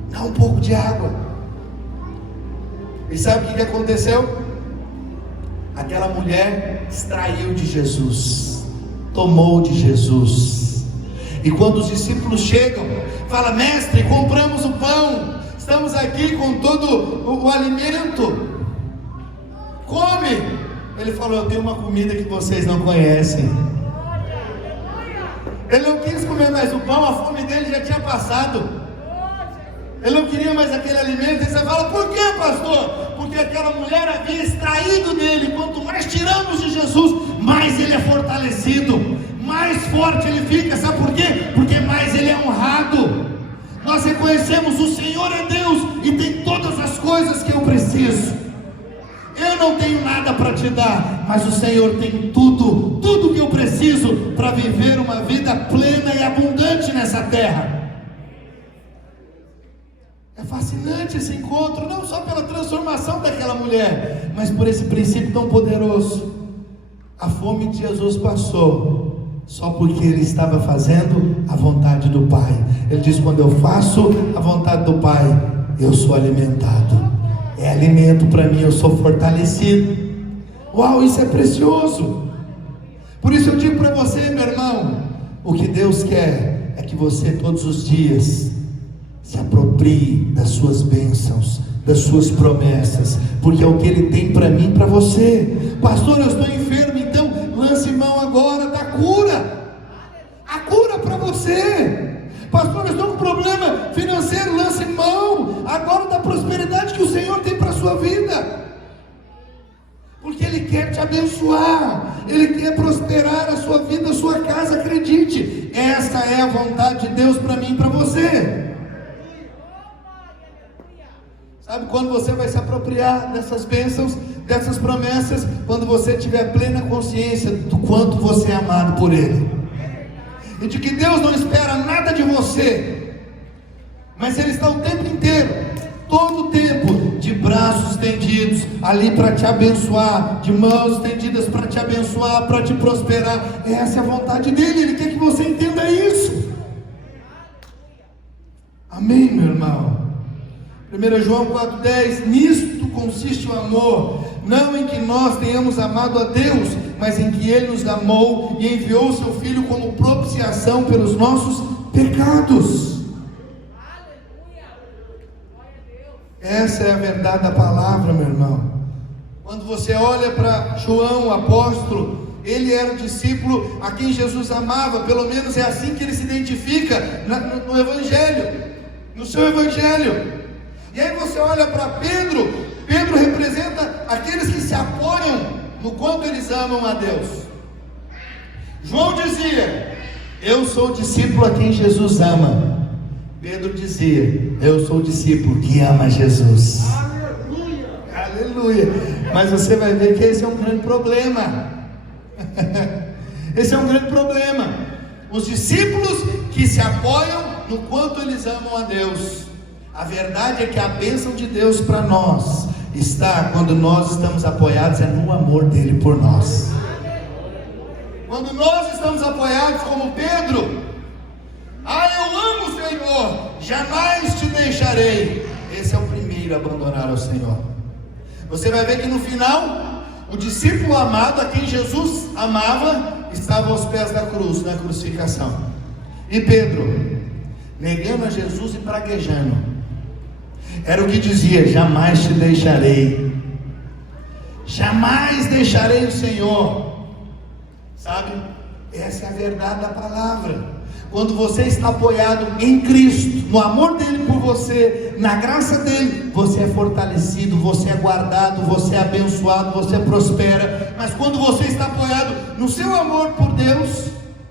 dá um pouco de água. E sabe o que aconteceu? Aquela mulher extraiu de Jesus, tomou de Jesus. E quando os discípulos chegam, fala: mestre, compramos o pão, estamos aqui com todo o alimento, come. Ele falou: eu tenho uma comida que vocês não conhecem. Ele não quis comer mais o pão, a fome dele já tinha passado. Ele não queria mais aquele alimento. E você fala: por que, pastor? Porque aquela mulher havia extraído dele. Quanto mais tiramos de Jesus, mais ele é fortalecido, mais forte ele fica. Sabe por quê? Porque mais ele é honrado. Nós reconhecemos: o Senhor é Deus e tem todas as coisas que eu preciso. Eu não tenho nada para te dar, mas o Senhor tem tudo que eu preciso para viver uma vida plena e abundante nessa terra. É fascinante esse encontro, não só pela transformação daquela mulher, mas por esse princípio tão poderoso. A fome de Jesus passou só porque ele estava fazendo a vontade do Pai. Ele diz: quando eu faço a vontade do Pai, eu sou alimentado. É alimento para mim, eu sou fortalecido. Uau, isso é precioso. Por isso eu digo para você, meu irmão, o que Deus quer é que você todos os dias se aproprie das suas bênçãos, das suas promessas, porque é o que Ele tem para mim e para você. Pastor, eu estou enfermo, então lance mão agora da cura. A cura para você. Pastor, eu estou com problema financeiro, lance mão agora da prosperidade que o Senhor tem para a sua vida, porque Ele quer te abençoar, Ele quer prosperar a sua vida, a sua casa. Acredite, essa é a vontade de Deus para mim e para você. Sabe quando você vai se apropriar dessas bênçãos, dessas promessas? Quando você tiver plena consciência do quanto você é amado por Ele, e de que Deus não espera nada de você, mas Ele está o tempo inteiro, todo o tempo, de braços estendidos ali para te abençoar, de mãos estendidas para te abençoar, para te prosperar. Essa é a vontade dEle, Ele quer que você entenda isso. Amém, meu irmão? 1 João 4,10: nisto consiste o amor, não em que nós tenhamos amado a Deus, mas em que Ele nos amou e enviou o seu Filho como propiciação pelos nossos pecados. Essa é a verdade da palavra, meu irmão. Quando você olha para João, o apóstolo, ele era o discípulo a quem Jesus amava. Pelo menos é assim que ele se identifica no Evangelho, no seu Evangelho. E aí você olha para Pedro. Pedro representa aqueles que se apoiam no quanto eles amam a Deus. João dizia: eu sou o discípulo a quem Jesus ama. Pedro dizia: eu sou o discípulo que ama Jesus. Aleluia, aleluia. Mas você vai ver que esse é um grande problema. Esse é um grande problema. Os discípulos que se apoiam no quanto eles amam a Deus. A verdade é que a bênção de Deus para nós está quando nós estamos apoiados no amor dele por nós. Quando nós estamos apoiados como Pedro: eu amo o Senhor, jamais te deixarei. Esse é o primeiro a abandonar o Senhor. Você vai ver que no final, o discípulo amado, a quem Jesus amava, estava aos pés da cruz, na crucificação. E Pedro, negando a Jesus e praguejando, era o que dizia: jamais te deixarei, jamais deixarei o Senhor. Sabe, essa é a verdade da palavra. Quando você está apoiado em Cristo, no amor dele por você, na graça dele, você é fortalecido, você é guardado, você é abençoado, você prospera. Mas quando você está apoiado no seu amor por Deus,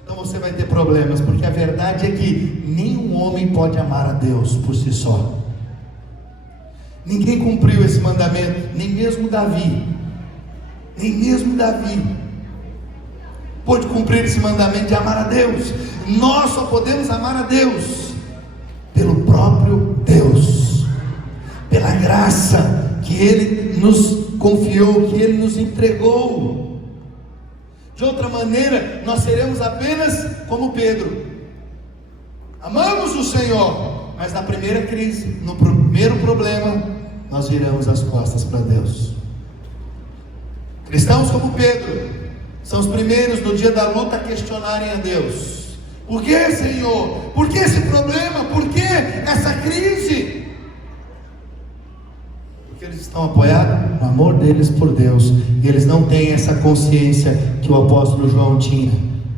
então você vai ter problemas, porque a verdade é que nenhum homem pode amar a Deus por si só. Ninguém cumpriu esse mandamento, nem mesmo Davi. Nem mesmo Davi pôde cumprir esse mandamento de amar a Deus. Nós só podemos amar a Deus pelo próprio Deus, pela graça que Ele nos confiou, que Ele nos entregou. De outra maneira, nós seremos apenas como Pedro. Amamos o Senhor, mas na primeira crise, no primeiro problema, nós viramos as costas para Deus. Cristãos como Pedro são os primeiros no dia da luta a questionarem a Deus: por que, Senhor? Por que esse problema? Por que essa crise? Porque eles estão apoiados no amor deles por Deus, e eles não têm essa consciência que o apóstolo João tinha: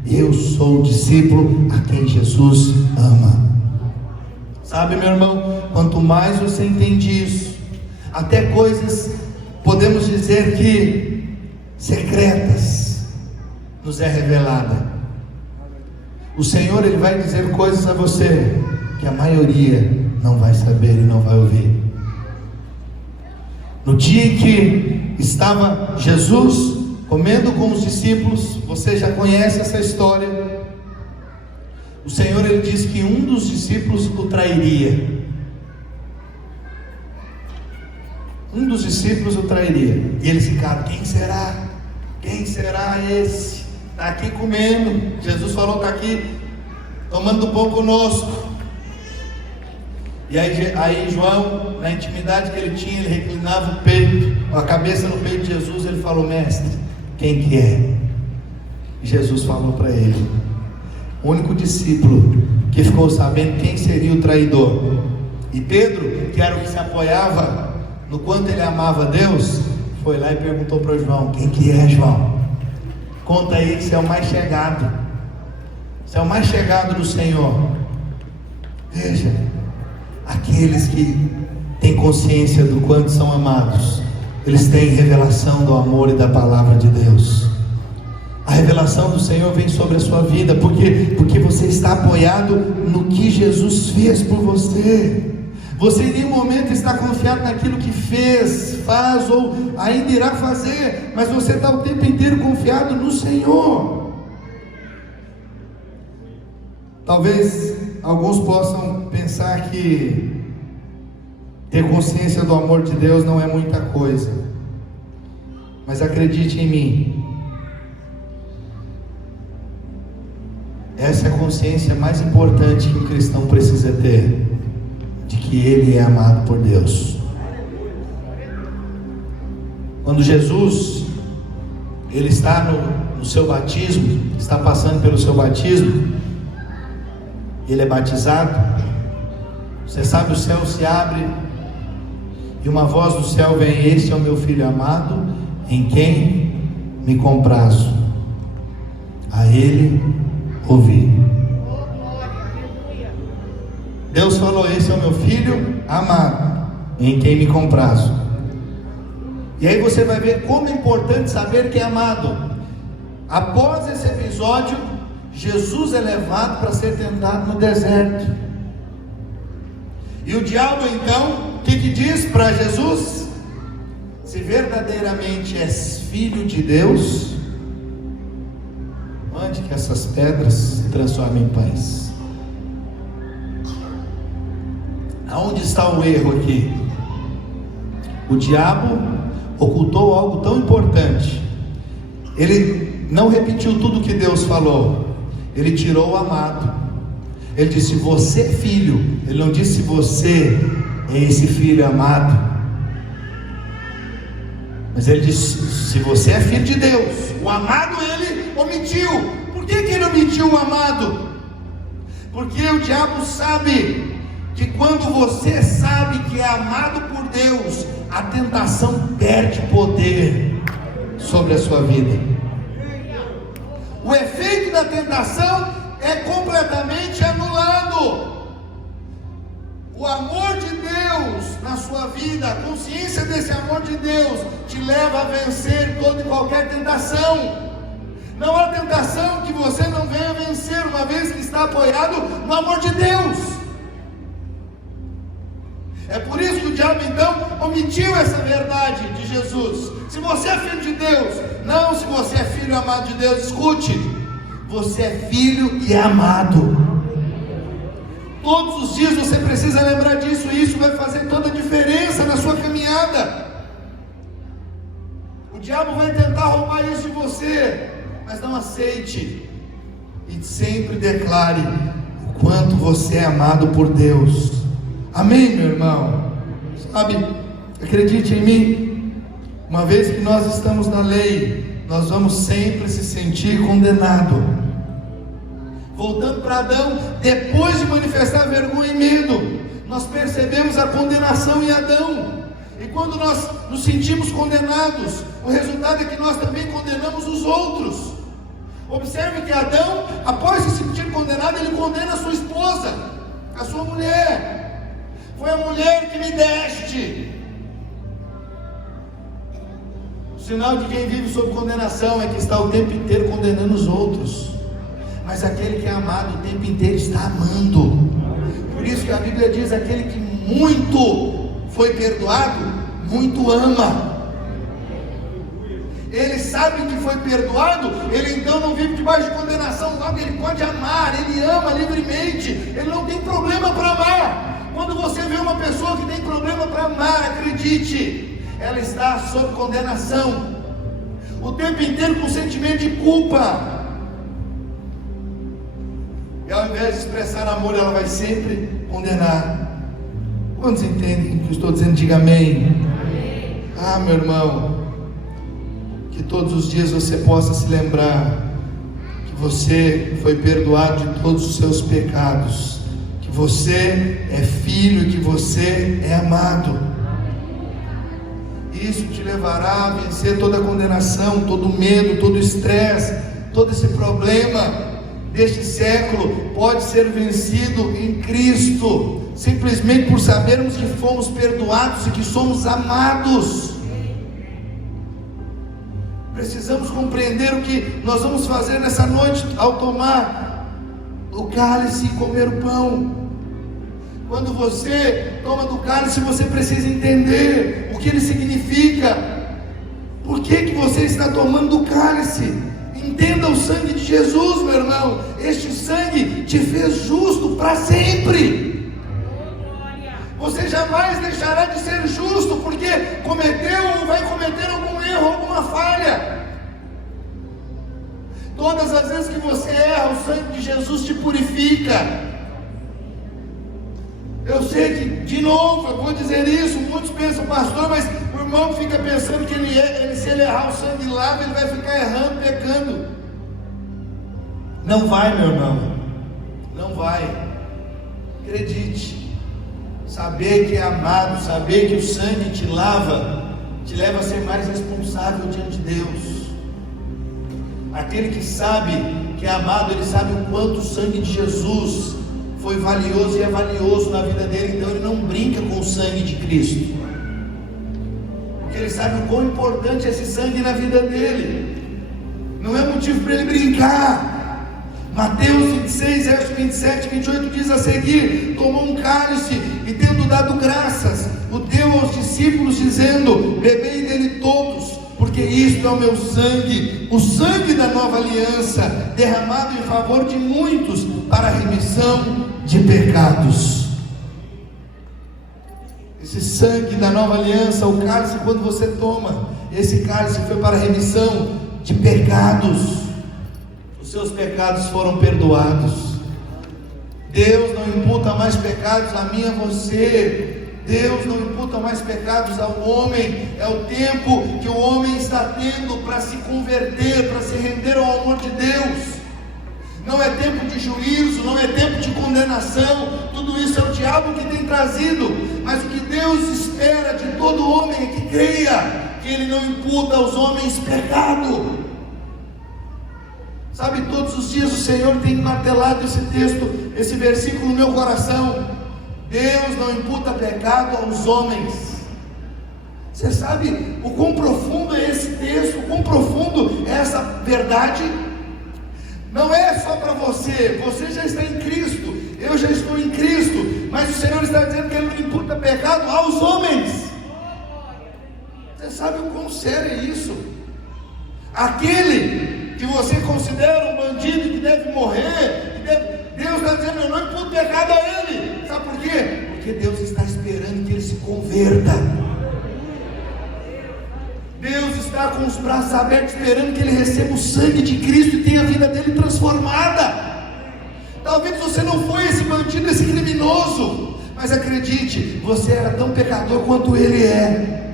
eu sou o discípulo a quem Jesus ama. Sabe, meu irmão, quanto mais você entende isso, até coisas, podemos dizer que secretas, nos é revelada. O Senhor, Ele vai dizer coisas a você que a maioria não vai saber e não vai ouvir. No dia em que estava Jesus comendo com os discípulos, você já conhece essa história. O Senhor, Ele disse que um dos discípulos o trairia. Um dos discípulos o trairia. E eles ficaram: quem será? Quem será esse? Está aqui comendo. Jesus falou: está aqui tomando do pão conosco. E aí João, na intimidade que ele tinha, ele reclinava o peito, a cabeça no peito de Jesus. Ele falou: mestre, quem que é? E Jesus falou para ele. O único discípulo que ficou sabendo quem seria o traidor. E Pedro, que era o que se apoiava no quanto ele amava Deus, foi lá e perguntou para João: quem que é, João? Conta aí, que você é o mais chegado. Você é o mais chegado do Senhor. Veja, aqueles que têm consciência do quanto são amados, eles têm revelação do amor e da palavra de Deus. A revelação do Senhor vem sobre a sua vida, porque você está apoiado no que Jesus fez por você. Você em nenhum momento está confiado naquilo que fez, faz ou ainda irá fazer, mas você está o tempo inteiro confiado no Senhor. Talvez alguns possam pensar que ter consciência do amor de Deus não é muita coisa, mas acredite em mim, essa é a consciência mais importante que um cristão precisa ter, de que ele é amado por Deus. Quando Jesus, ele está no seu batismo, está passando pelo seu batismo, ele é batizado, você sabe, o céu se abre, e uma voz do céu vem: este é o meu filho amado, em quem me comprazo, a ele ouvi. Deus falou: esse é o meu filho amado, em quem me comprazo. E aí você vai ver como é importante saber que é amado. Após esse episódio, Jesus é levado para ser tentado no deserto. E o diabo então, o que diz para Jesus? Se verdadeiramente és filho de Deus, mande que essas pedras se transformem em pães. Aonde está o erro aqui? O diabo ocultou algo tão importante. Ele não repetiu tudo que Deus falou. Ele tirou o amado. Ele disse: você é filho. Ele não disse: você é esse filho amado. Mas ele diz: se você é filho de Deus, o amado ele omitiu. Por que ele omitiu o amado? Porque o diabo sabe que quando você sabe que é amado por Deus, a tentação perde poder sobre a sua vida. O efeito da tentação é completamente anulado. O amor de Deus na sua vida, a consciência desse amor de Deus te leva a vencer toda e qualquer tentação. Não há tentação que você não venha vencer, uma vez que está apoiado no amor de Deus. É por isso que o diabo então omitiu essa verdade de Jesus. Se você é filho de Deus, não se você é filho amado de Deus, escute, você é filho e é amado. Todos os dias você precisa lembrar disso, e isso vai fazer toda a diferença na sua caminhada. O diabo vai tentar roubar isso de você, mas não aceite, e sempre declare o quanto você é amado por Deus. Amém, meu irmão? Sabe, acredite em mim, uma vez que nós estamos na lei, nós vamos sempre se sentir condenado. Voltando para Adão, depois de manifestar vergonha e medo, nós percebemos a condenação em Adão. E quando nós nos sentimos condenados, o resultado é que nós também condenamos os outros. Observe que Adão, após se sentir condenado, ele condena a sua esposa, a sua mulher. Foi a mulher que me deste. O sinal de quem vive sob condenação é que está o tempo inteiro condenando os outros. Mas aquele que é amado o tempo inteiro está amando. Por isso que a Bíblia diz: aquele que muito foi perdoado, muito ama. Ele sabe que foi perdoado, ele então não vive debaixo de condenação, logo ele pode amar, ele ama livremente, ele não tem problema para amar. Quando você vê uma pessoa que tem problema para amar, acredite, ela está sob condenação, o tempo inteiro com sentimento de culpa. E ao invés de expressar amor, ela vai sempre condenar. Quantos entendem o que eu estou dizendo? Diga amém. Amém. Ah, meu irmão, que todos os dias você possa se lembrar que você foi perdoado de todos os seus pecados, que você é filho, que você é amado. Isso te levará a vencer toda a condenação, todo o medo, todo o estresse, todo esse problema deste século pode ser vencido em Cristo, simplesmente por sabermos que fomos perdoados e que somos amados. Precisamos compreender o que nós vamos fazer nessa noite ao tomar o cálice e comer o pão. Quando você toma do cálice, você precisa entender o que ele significa. Por que você está tomando do cálice? Entenda o sangue de Jesus, meu irmão. Este sangue te fez justo para sempre. Você jamais deixará de ser justo, porque cometeu ou vai cometer algum erro, alguma falha. Todas as vezes que você erra, o sangue de Jesus te purifica. Eu sei que, de novo, eu vou dizer isso, muitos pensam: pastor, mas o irmão fica pensando que se ele errar, o sangue lava, ele vai ficar errando, pecando. Não vai, meu irmão, não vai. Acredite, saber que é amado, saber que o sangue te leva, te leva a ser mais responsável diante de Deus. Aquele que sabe que é amado, ele sabe o quanto o sangue de Jesus foi valioso e é valioso na vida dele, então ele não brinca com o sangue de Cristo, porque ele sabe o quão importante é esse sangue na vida dele, não é motivo para ele brincar. Mateus 26, verso 27 e 28 diz a seguir: tomou um cálice e tendo dado graças, o deu aos discípulos, dizendo: bebei dele todos, porque isto é o meu sangue, o sangue da nova aliança, derramado em favor de muitos, para a remissão de pecados. Esse sangue da nova aliança, o cálice, quando você toma, esse cálice foi para a remissão de pecados. Os seus pecados foram perdoados. Deus não imputa mais pecados a mim e a você. Deus não imputa mais pecados ao homem. É o tempo que o homem está tendo para se converter, para se render ao amor de Deus. Não é tempo de juízo, não é tempo de condenação. Tudo isso é o diabo que tem trazido. Mas o que Deus espera de todo homem é que creia que Ele não imputa aos homens pecado. Sabe, todos os dias o Senhor tem martelado esse texto, esse versículo no meu coração. Deus não imputa pecado aos homens. Você sabe o quão profundo é esse texto, o quão profundo é essa verdade? Não é só para você, você já está em Cristo, eu já estou em Cristo, mas o Senhor está dizendo que Ele não imputa pecado aos homens. Você sabe o quão sério é isso? Aquele que você considera um bandido que deve morrer, Deus está dizendo: eu não imputo pecado a ele. Sabe por quê? Porque Deus está esperando que ele se converta. Deus está com os braços abertos, esperando que ele receba o sangue de Cristo e tenha a vida dele transformada. Talvez você não foi esse bandido, esse criminoso, mas acredite, você era tão pecador quanto ele é.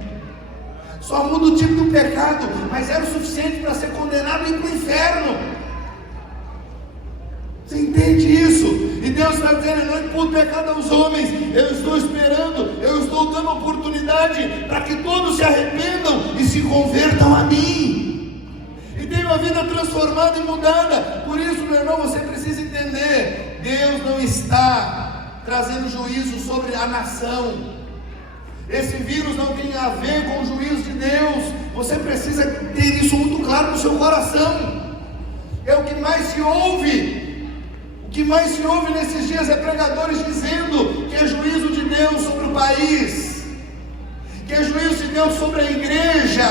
Só muda o tipo do pecado, mas era o suficiente para ser condenado e ir para o inferno. Você entende isso? E Deus está dizendo: eu não imputo pecado aos homens. Eu estou esperando, eu estou dando oportunidade para que todos se arrependam e se convertam a mim, e tenham a vida transformada e mudada. Por isso, meu irmão, você precisa entender: Deus não está trazendo juízo sobre a nação. Esse vírus não tem a ver com o juízo de Deus. Você precisa ter isso muito claro no seu coração. É o que mais se ouve. O que mais se ouve nesses dias é pregadores dizendo que é juízo de Deus sobre o país, que é juízo de Deus sobre a igreja.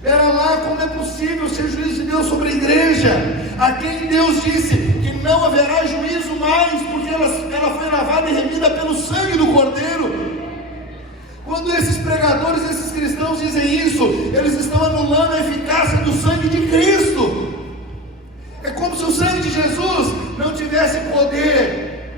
Pera lá, como é possível ser juízo de Deus sobre a igreja? A quem Deus disse que não haverá juízo mais, porque ela foi lavada e remida pelo sangue do Cordeiro. Quando esses pregadores, esses cristãos dizem isso, eles estão anulando a eficácia do sangue de Cristo. É como se o sangue de Jesus não tivesse poder.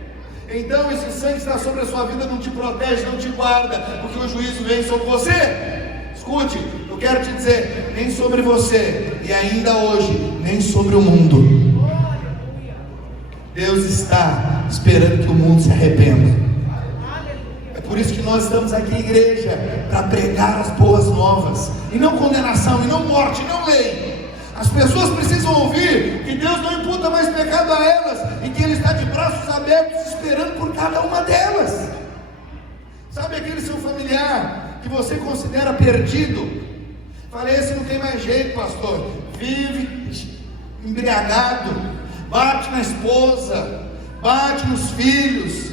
Então esse sangue está sobre a sua vida, não te protege, não te guarda, porque o juízo vem sobre você. Escute, eu quero te dizer, nem sobre você, e ainda hoje, nem sobre o mundo. Deus está esperando que o mundo se arrependa. É por isso que nós estamos aqui, igreja, para pregar as boas novas, e não condenação, e não morte, e não lei. As pessoas precisam ouvir que Deus não imputa mais pecado a elas, e que Ele está de braços abertos esperando por cada uma delas. Sabe aquele seu familiar que você considera perdido? Falei: esse não tem mais jeito, pastor. Vive embriagado, bate na esposa, bate nos filhos,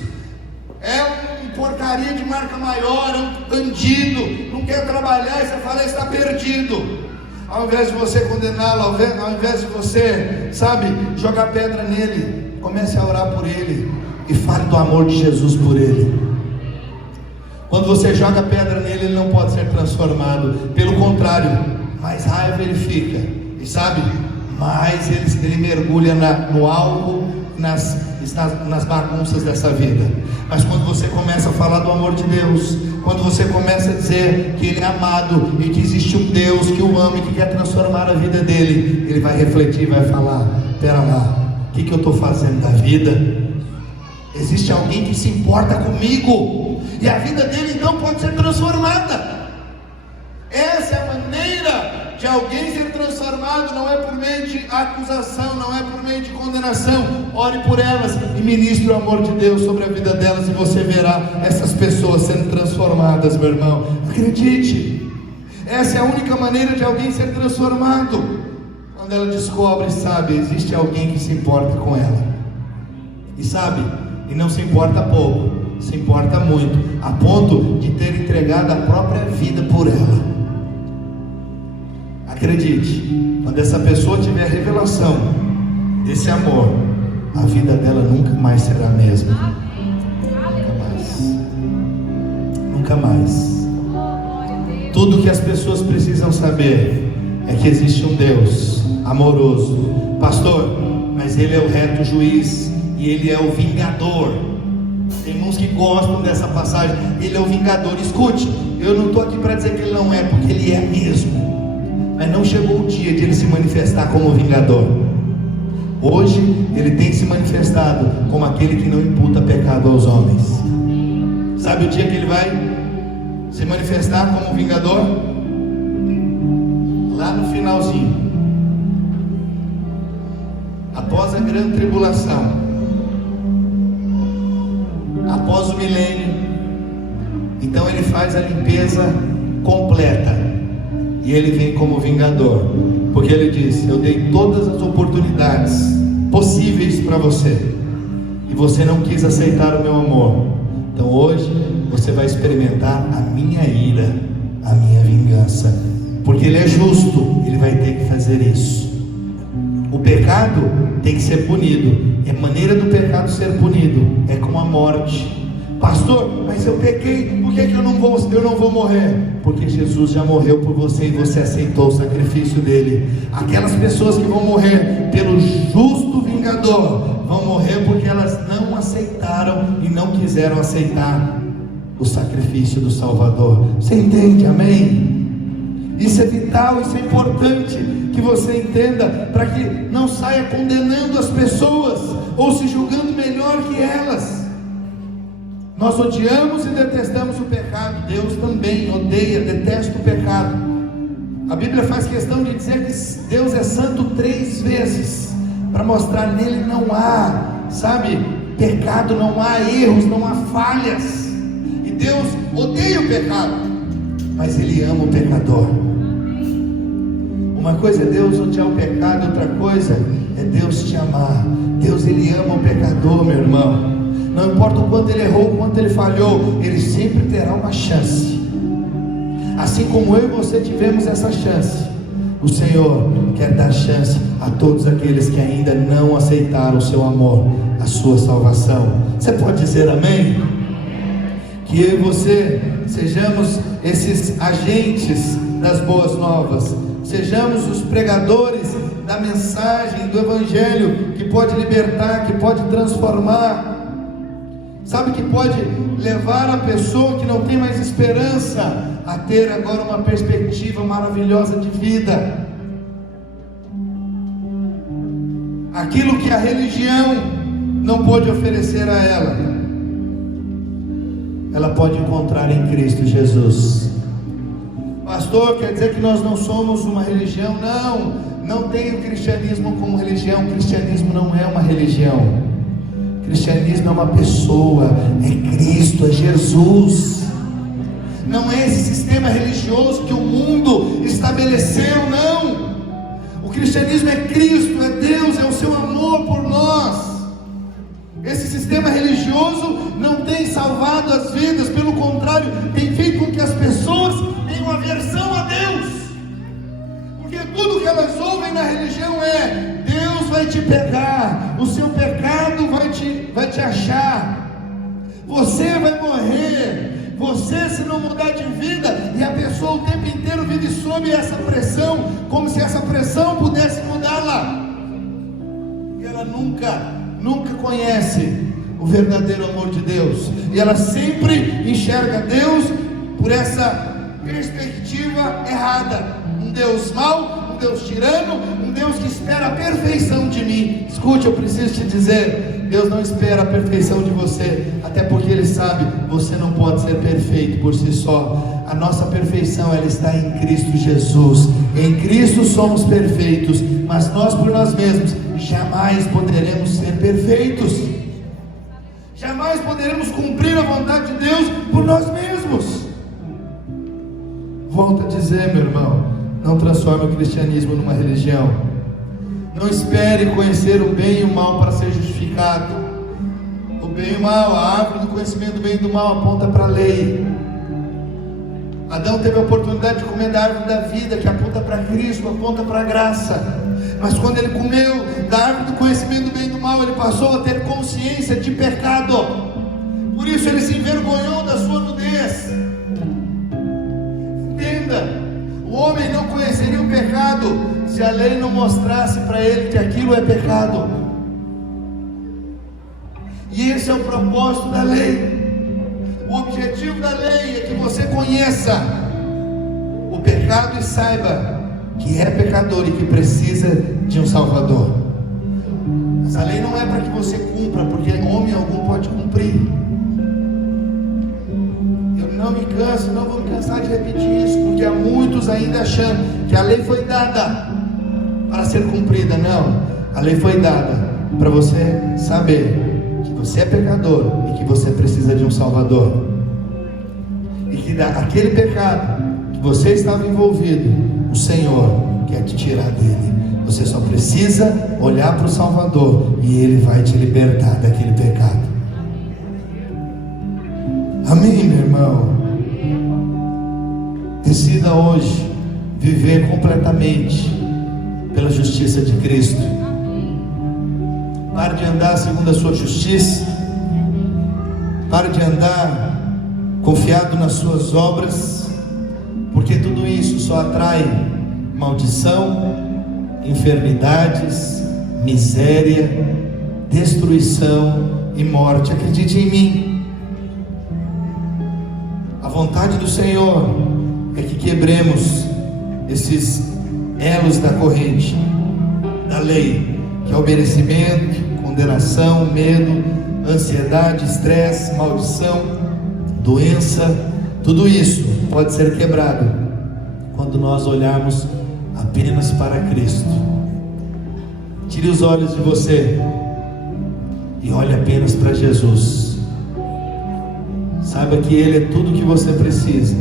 é um porcaria de marca maior, é um bandido, não quer trabalhar, e você fala: está perdido. Ao invés de você condená-lo, ao invés de você, sabe, jogar pedra nele, comece a orar por ele e fale do amor de Jesus por ele. Quando você joga pedra nele, ele não pode ser transformado. Pelo contrário, mais raiva ele fica. E sabe, mais ele mergulha no álcool, nas bagunças dessa vida. Mas quando você começa a falar do amor de Deus, quando você começa a dizer que Ele é amado e que existe um Deus que o ama e que quer transformar a vida dele, ele vai refletir e vai falar: pera lá, o que eu estou fazendo da vida? Existe alguém que se importa comigo, e a vida dele então pode ser transformada. Essa é a maneira de alguém ser transformado, não é por meio de acusação, não é por meio de condenação. Ore por elas e ministre o amor de Deus sobre a vida delas, e você verá essas pessoas sendo transformadas, meu irmão. Acredite, essa é a única maneira de alguém ser transformado, quando ela descobre, sabe, existe alguém que se importa com ela, e sabe, e não se importa pouco, se importa muito, a ponto de ter entregado a própria vida por ela. Acredite, quando essa pessoa tiver a revelação desse amor, a vida dela nunca mais será a mesma. Nunca mais. Tudo que as pessoas precisam saber é que existe um Deus amoroso. Pastor, mas Ele é o reto juiz, e Ele é o vingador. Tem irmãos que gostam dessa passagem. Ele é o vingador. Escute, eu não estou aqui para dizer que ele não é, porque ele é mesmo. Mas não chegou o dia de ele se manifestar como vingador. Hoje ele tem se manifestado como aquele que não imputa pecado aos homens. Sabe o dia que ele vai se manifestar como vingador? Lá no finalzinho, após a grande tribulação, após o milênio. Então ele faz a limpeza completa e ele vem como vingador, porque ele diz: eu dei todas as oportunidades possíveis para você e você não quis aceitar o meu amor. Então hoje você vai experimentar a minha ira, a minha vingança, porque ele é justo, ele vai ter que fazer isso. O pecado tem que ser punido, e a maneira do pecado ser punido é com a morte. Pastor, mas eu pequei, por que eu não vou morrer? Porque Jesus já morreu por você e você aceitou o sacrifício dele. Aquelas pessoas que vão morrer pelo justo vingador vão morrer porque elas não aceitaram e não quiseram aceitar o sacrifício do Salvador. Você entende? Amém? Isso é vital, isso é importante que você entenda, para que não saia condenando as pessoas ou se julgando melhor que elas. Nós odiamos e detestamos o pecado. Deus também odeia, detesta o pecado. A Bíblia faz questão de dizer que Deus é santo 3 vezes, para mostrar nele não há, pecado, não há erros, não há falhas. E Deus odeia o pecado, mas Ele ama o pecador. Uma coisa é Deus odiar o pecado, outra coisa é Deus te amar. Deus, Ele ama o pecador, meu irmão. Não importa o quanto ele errou, o quanto ele falhou, ele sempre terá uma chance. Assim como eu e você tivemos essa chance, o Senhor quer dar chance a todos aqueles que ainda não aceitaram o seu amor, a sua salvação. Você pode dizer amém? Que eu e você sejamos esses agentes das boas novas, sejamos os pregadores da mensagem do Evangelho, que pode libertar, que pode transformar, que pode levar a pessoa que não tem mais esperança a ter agora uma perspectiva maravilhosa de vida. Aquilo que a religião não pôde oferecer a ela pode encontrar em Cristo Jesus. Pastor, quer dizer que nós não somos uma religião? Não tem o cristianismo como religião. O cristianismo não é uma religião. O cristianismo é uma pessoa, é Cristo, é Jesus. Não é esse sistema religioso que o mundo estabeleceu, não. O cristianismo é Cristo, é Deus, é o seu amor por nós. Esse sistema religioso não tem salvado as vidas, pelo contrário, tem feito com que as pessoas tenham aversão a Deus, porque tudo que elas ouvem na religião é: Deus vai te pegar, o seu pecado vai te achar, você vai morrer, você se não mudar de vida. E a pessoa o tempo inteiro vive sob essa pressão, como se essa pressão pudesse mudá-la, e ela nunca conhece o verdadeiro amor de Deus, e ela sempre enxerga Deus por essa perspectiva errada, um Deus mau, um Deus tirano, um Deus que espera a perfeição de mim. Escute, eu preciso te dizer, Deus não espera a perfeição de você, até porque Ele sabe, você não pode ser perfeito por si só. A nossa perfeição, ela está em Cristo Jesus. Em Cristo somos perfeitos, mas nós por nós mesmos jamais poderemos ser perfeitos. Jamais poderemos cumprir a vontade de Deus por nós mesmos. Volto a dizer, meu irmão, não transforme o cristianismo numa religião. Não espere conhecer o bem e o mal para ser justificado. O bem e o mal, a árvore do conhecimento do bem e do mal aponta para a lei. Adão teve a oportunidade de comer da árvore da vida, que aponta para Cristo, aponta para a graça. Mas quando ele comeu da árvore do conhecimento do bem e do mal, ele passou a ter consciência de pecado. Por isso ele se envergonhou da sua nudez. Entenda, o homem não conheceria o pecado se a lei não mostrasse para ele que aquilo é pecado. E esse é o propósito da lei. O objetivo da lei é que você conheça o pecado e saiba que é pecador e que precisa de um Salvador. Essa lei não é para que você cumpra, porque homem algum pode cumprir. Eu não me canso, não vou me cansar de repetir isso, porque há muitos ainda achando que a lei foi dada para ser cumprida. Não, a lei foi dada para você saber que você é pecador e que você precisa de um Salvador, e que aquele pecado que você estava envolvido, o Senhor quer te tirar dele. Você só precisa olhar para o Salvador e Ele vai te libertar daquele pecado. Amém, meu irmão? Decida hoje viver completamente pela justiça de Cristo. Pare de andar segundo a sua justiça. Pare de andar confiado nas suas obras, porque tudo isso só atrai maldição, enfermidades, miséria, destruição e morte. Acredite em mim. A vontade do Senhor é que quebremos esses elos da corrente da lei, que é o merecimento, condenação, medo, ansiedade, estresse, maldição, doença. Tudo isso pode ser quebrado quando nós olharmos apenas para Cristo. Tire os olhos de você e olhe apenas para Jesus. Saiba que Ele é tudo o que você precisa.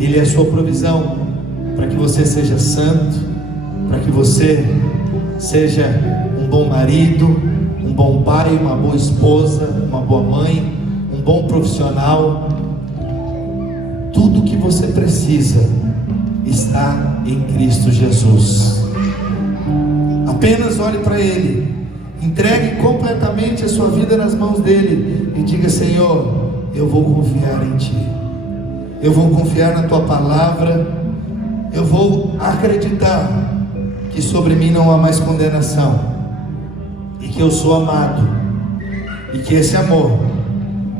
Ele é a sua provisão para que você seja santo, para que você seja um bom marido, um bom pai, uma boa esposa, uma boa mãe, um bom profissional. Tudo o que você precisa está em Cristo Jesus. Apenas olhe para Ele, entregue completamente a sua vida nas mãos dEle e diga: Senhor, eu vou confiar em Ti, eu vou confiar na Tua palavra, eu vou acreditar que sobre mim não há mais condenação, e que eu sou amado, e que esse amor,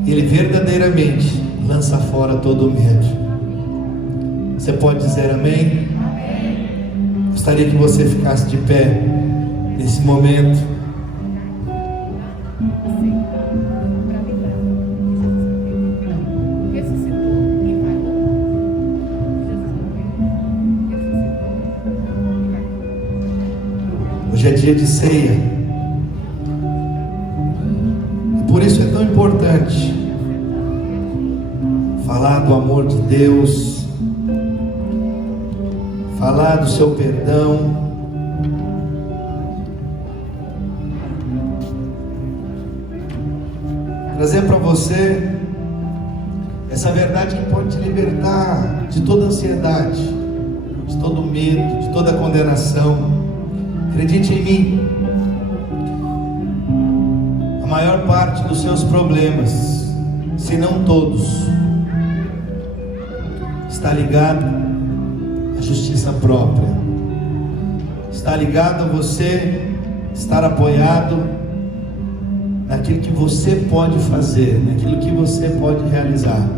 Ele verdadeiramente lança fora todo o medo. Você pode dizer amém? Amém. Gostaria que você ficasse de pé nesse momento. Hoje é dia de ceia, e por isso é tão importante falar do amor de Deus, falar do seu perdão, trazer para você essa verdade que pode te libertar de toda ansiedade, de todo medo, de toda condenação. Acredite em mim, a maior parte dos seus problemas, se não todos, está ligado à justiça própria, está ligado a você estar apoiado naquilo que você pode fazer, naquilo que você pode realizar.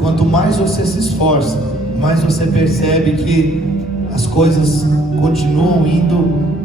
Quanto mais você se esforça, mais você percebe que as coisas continuam indo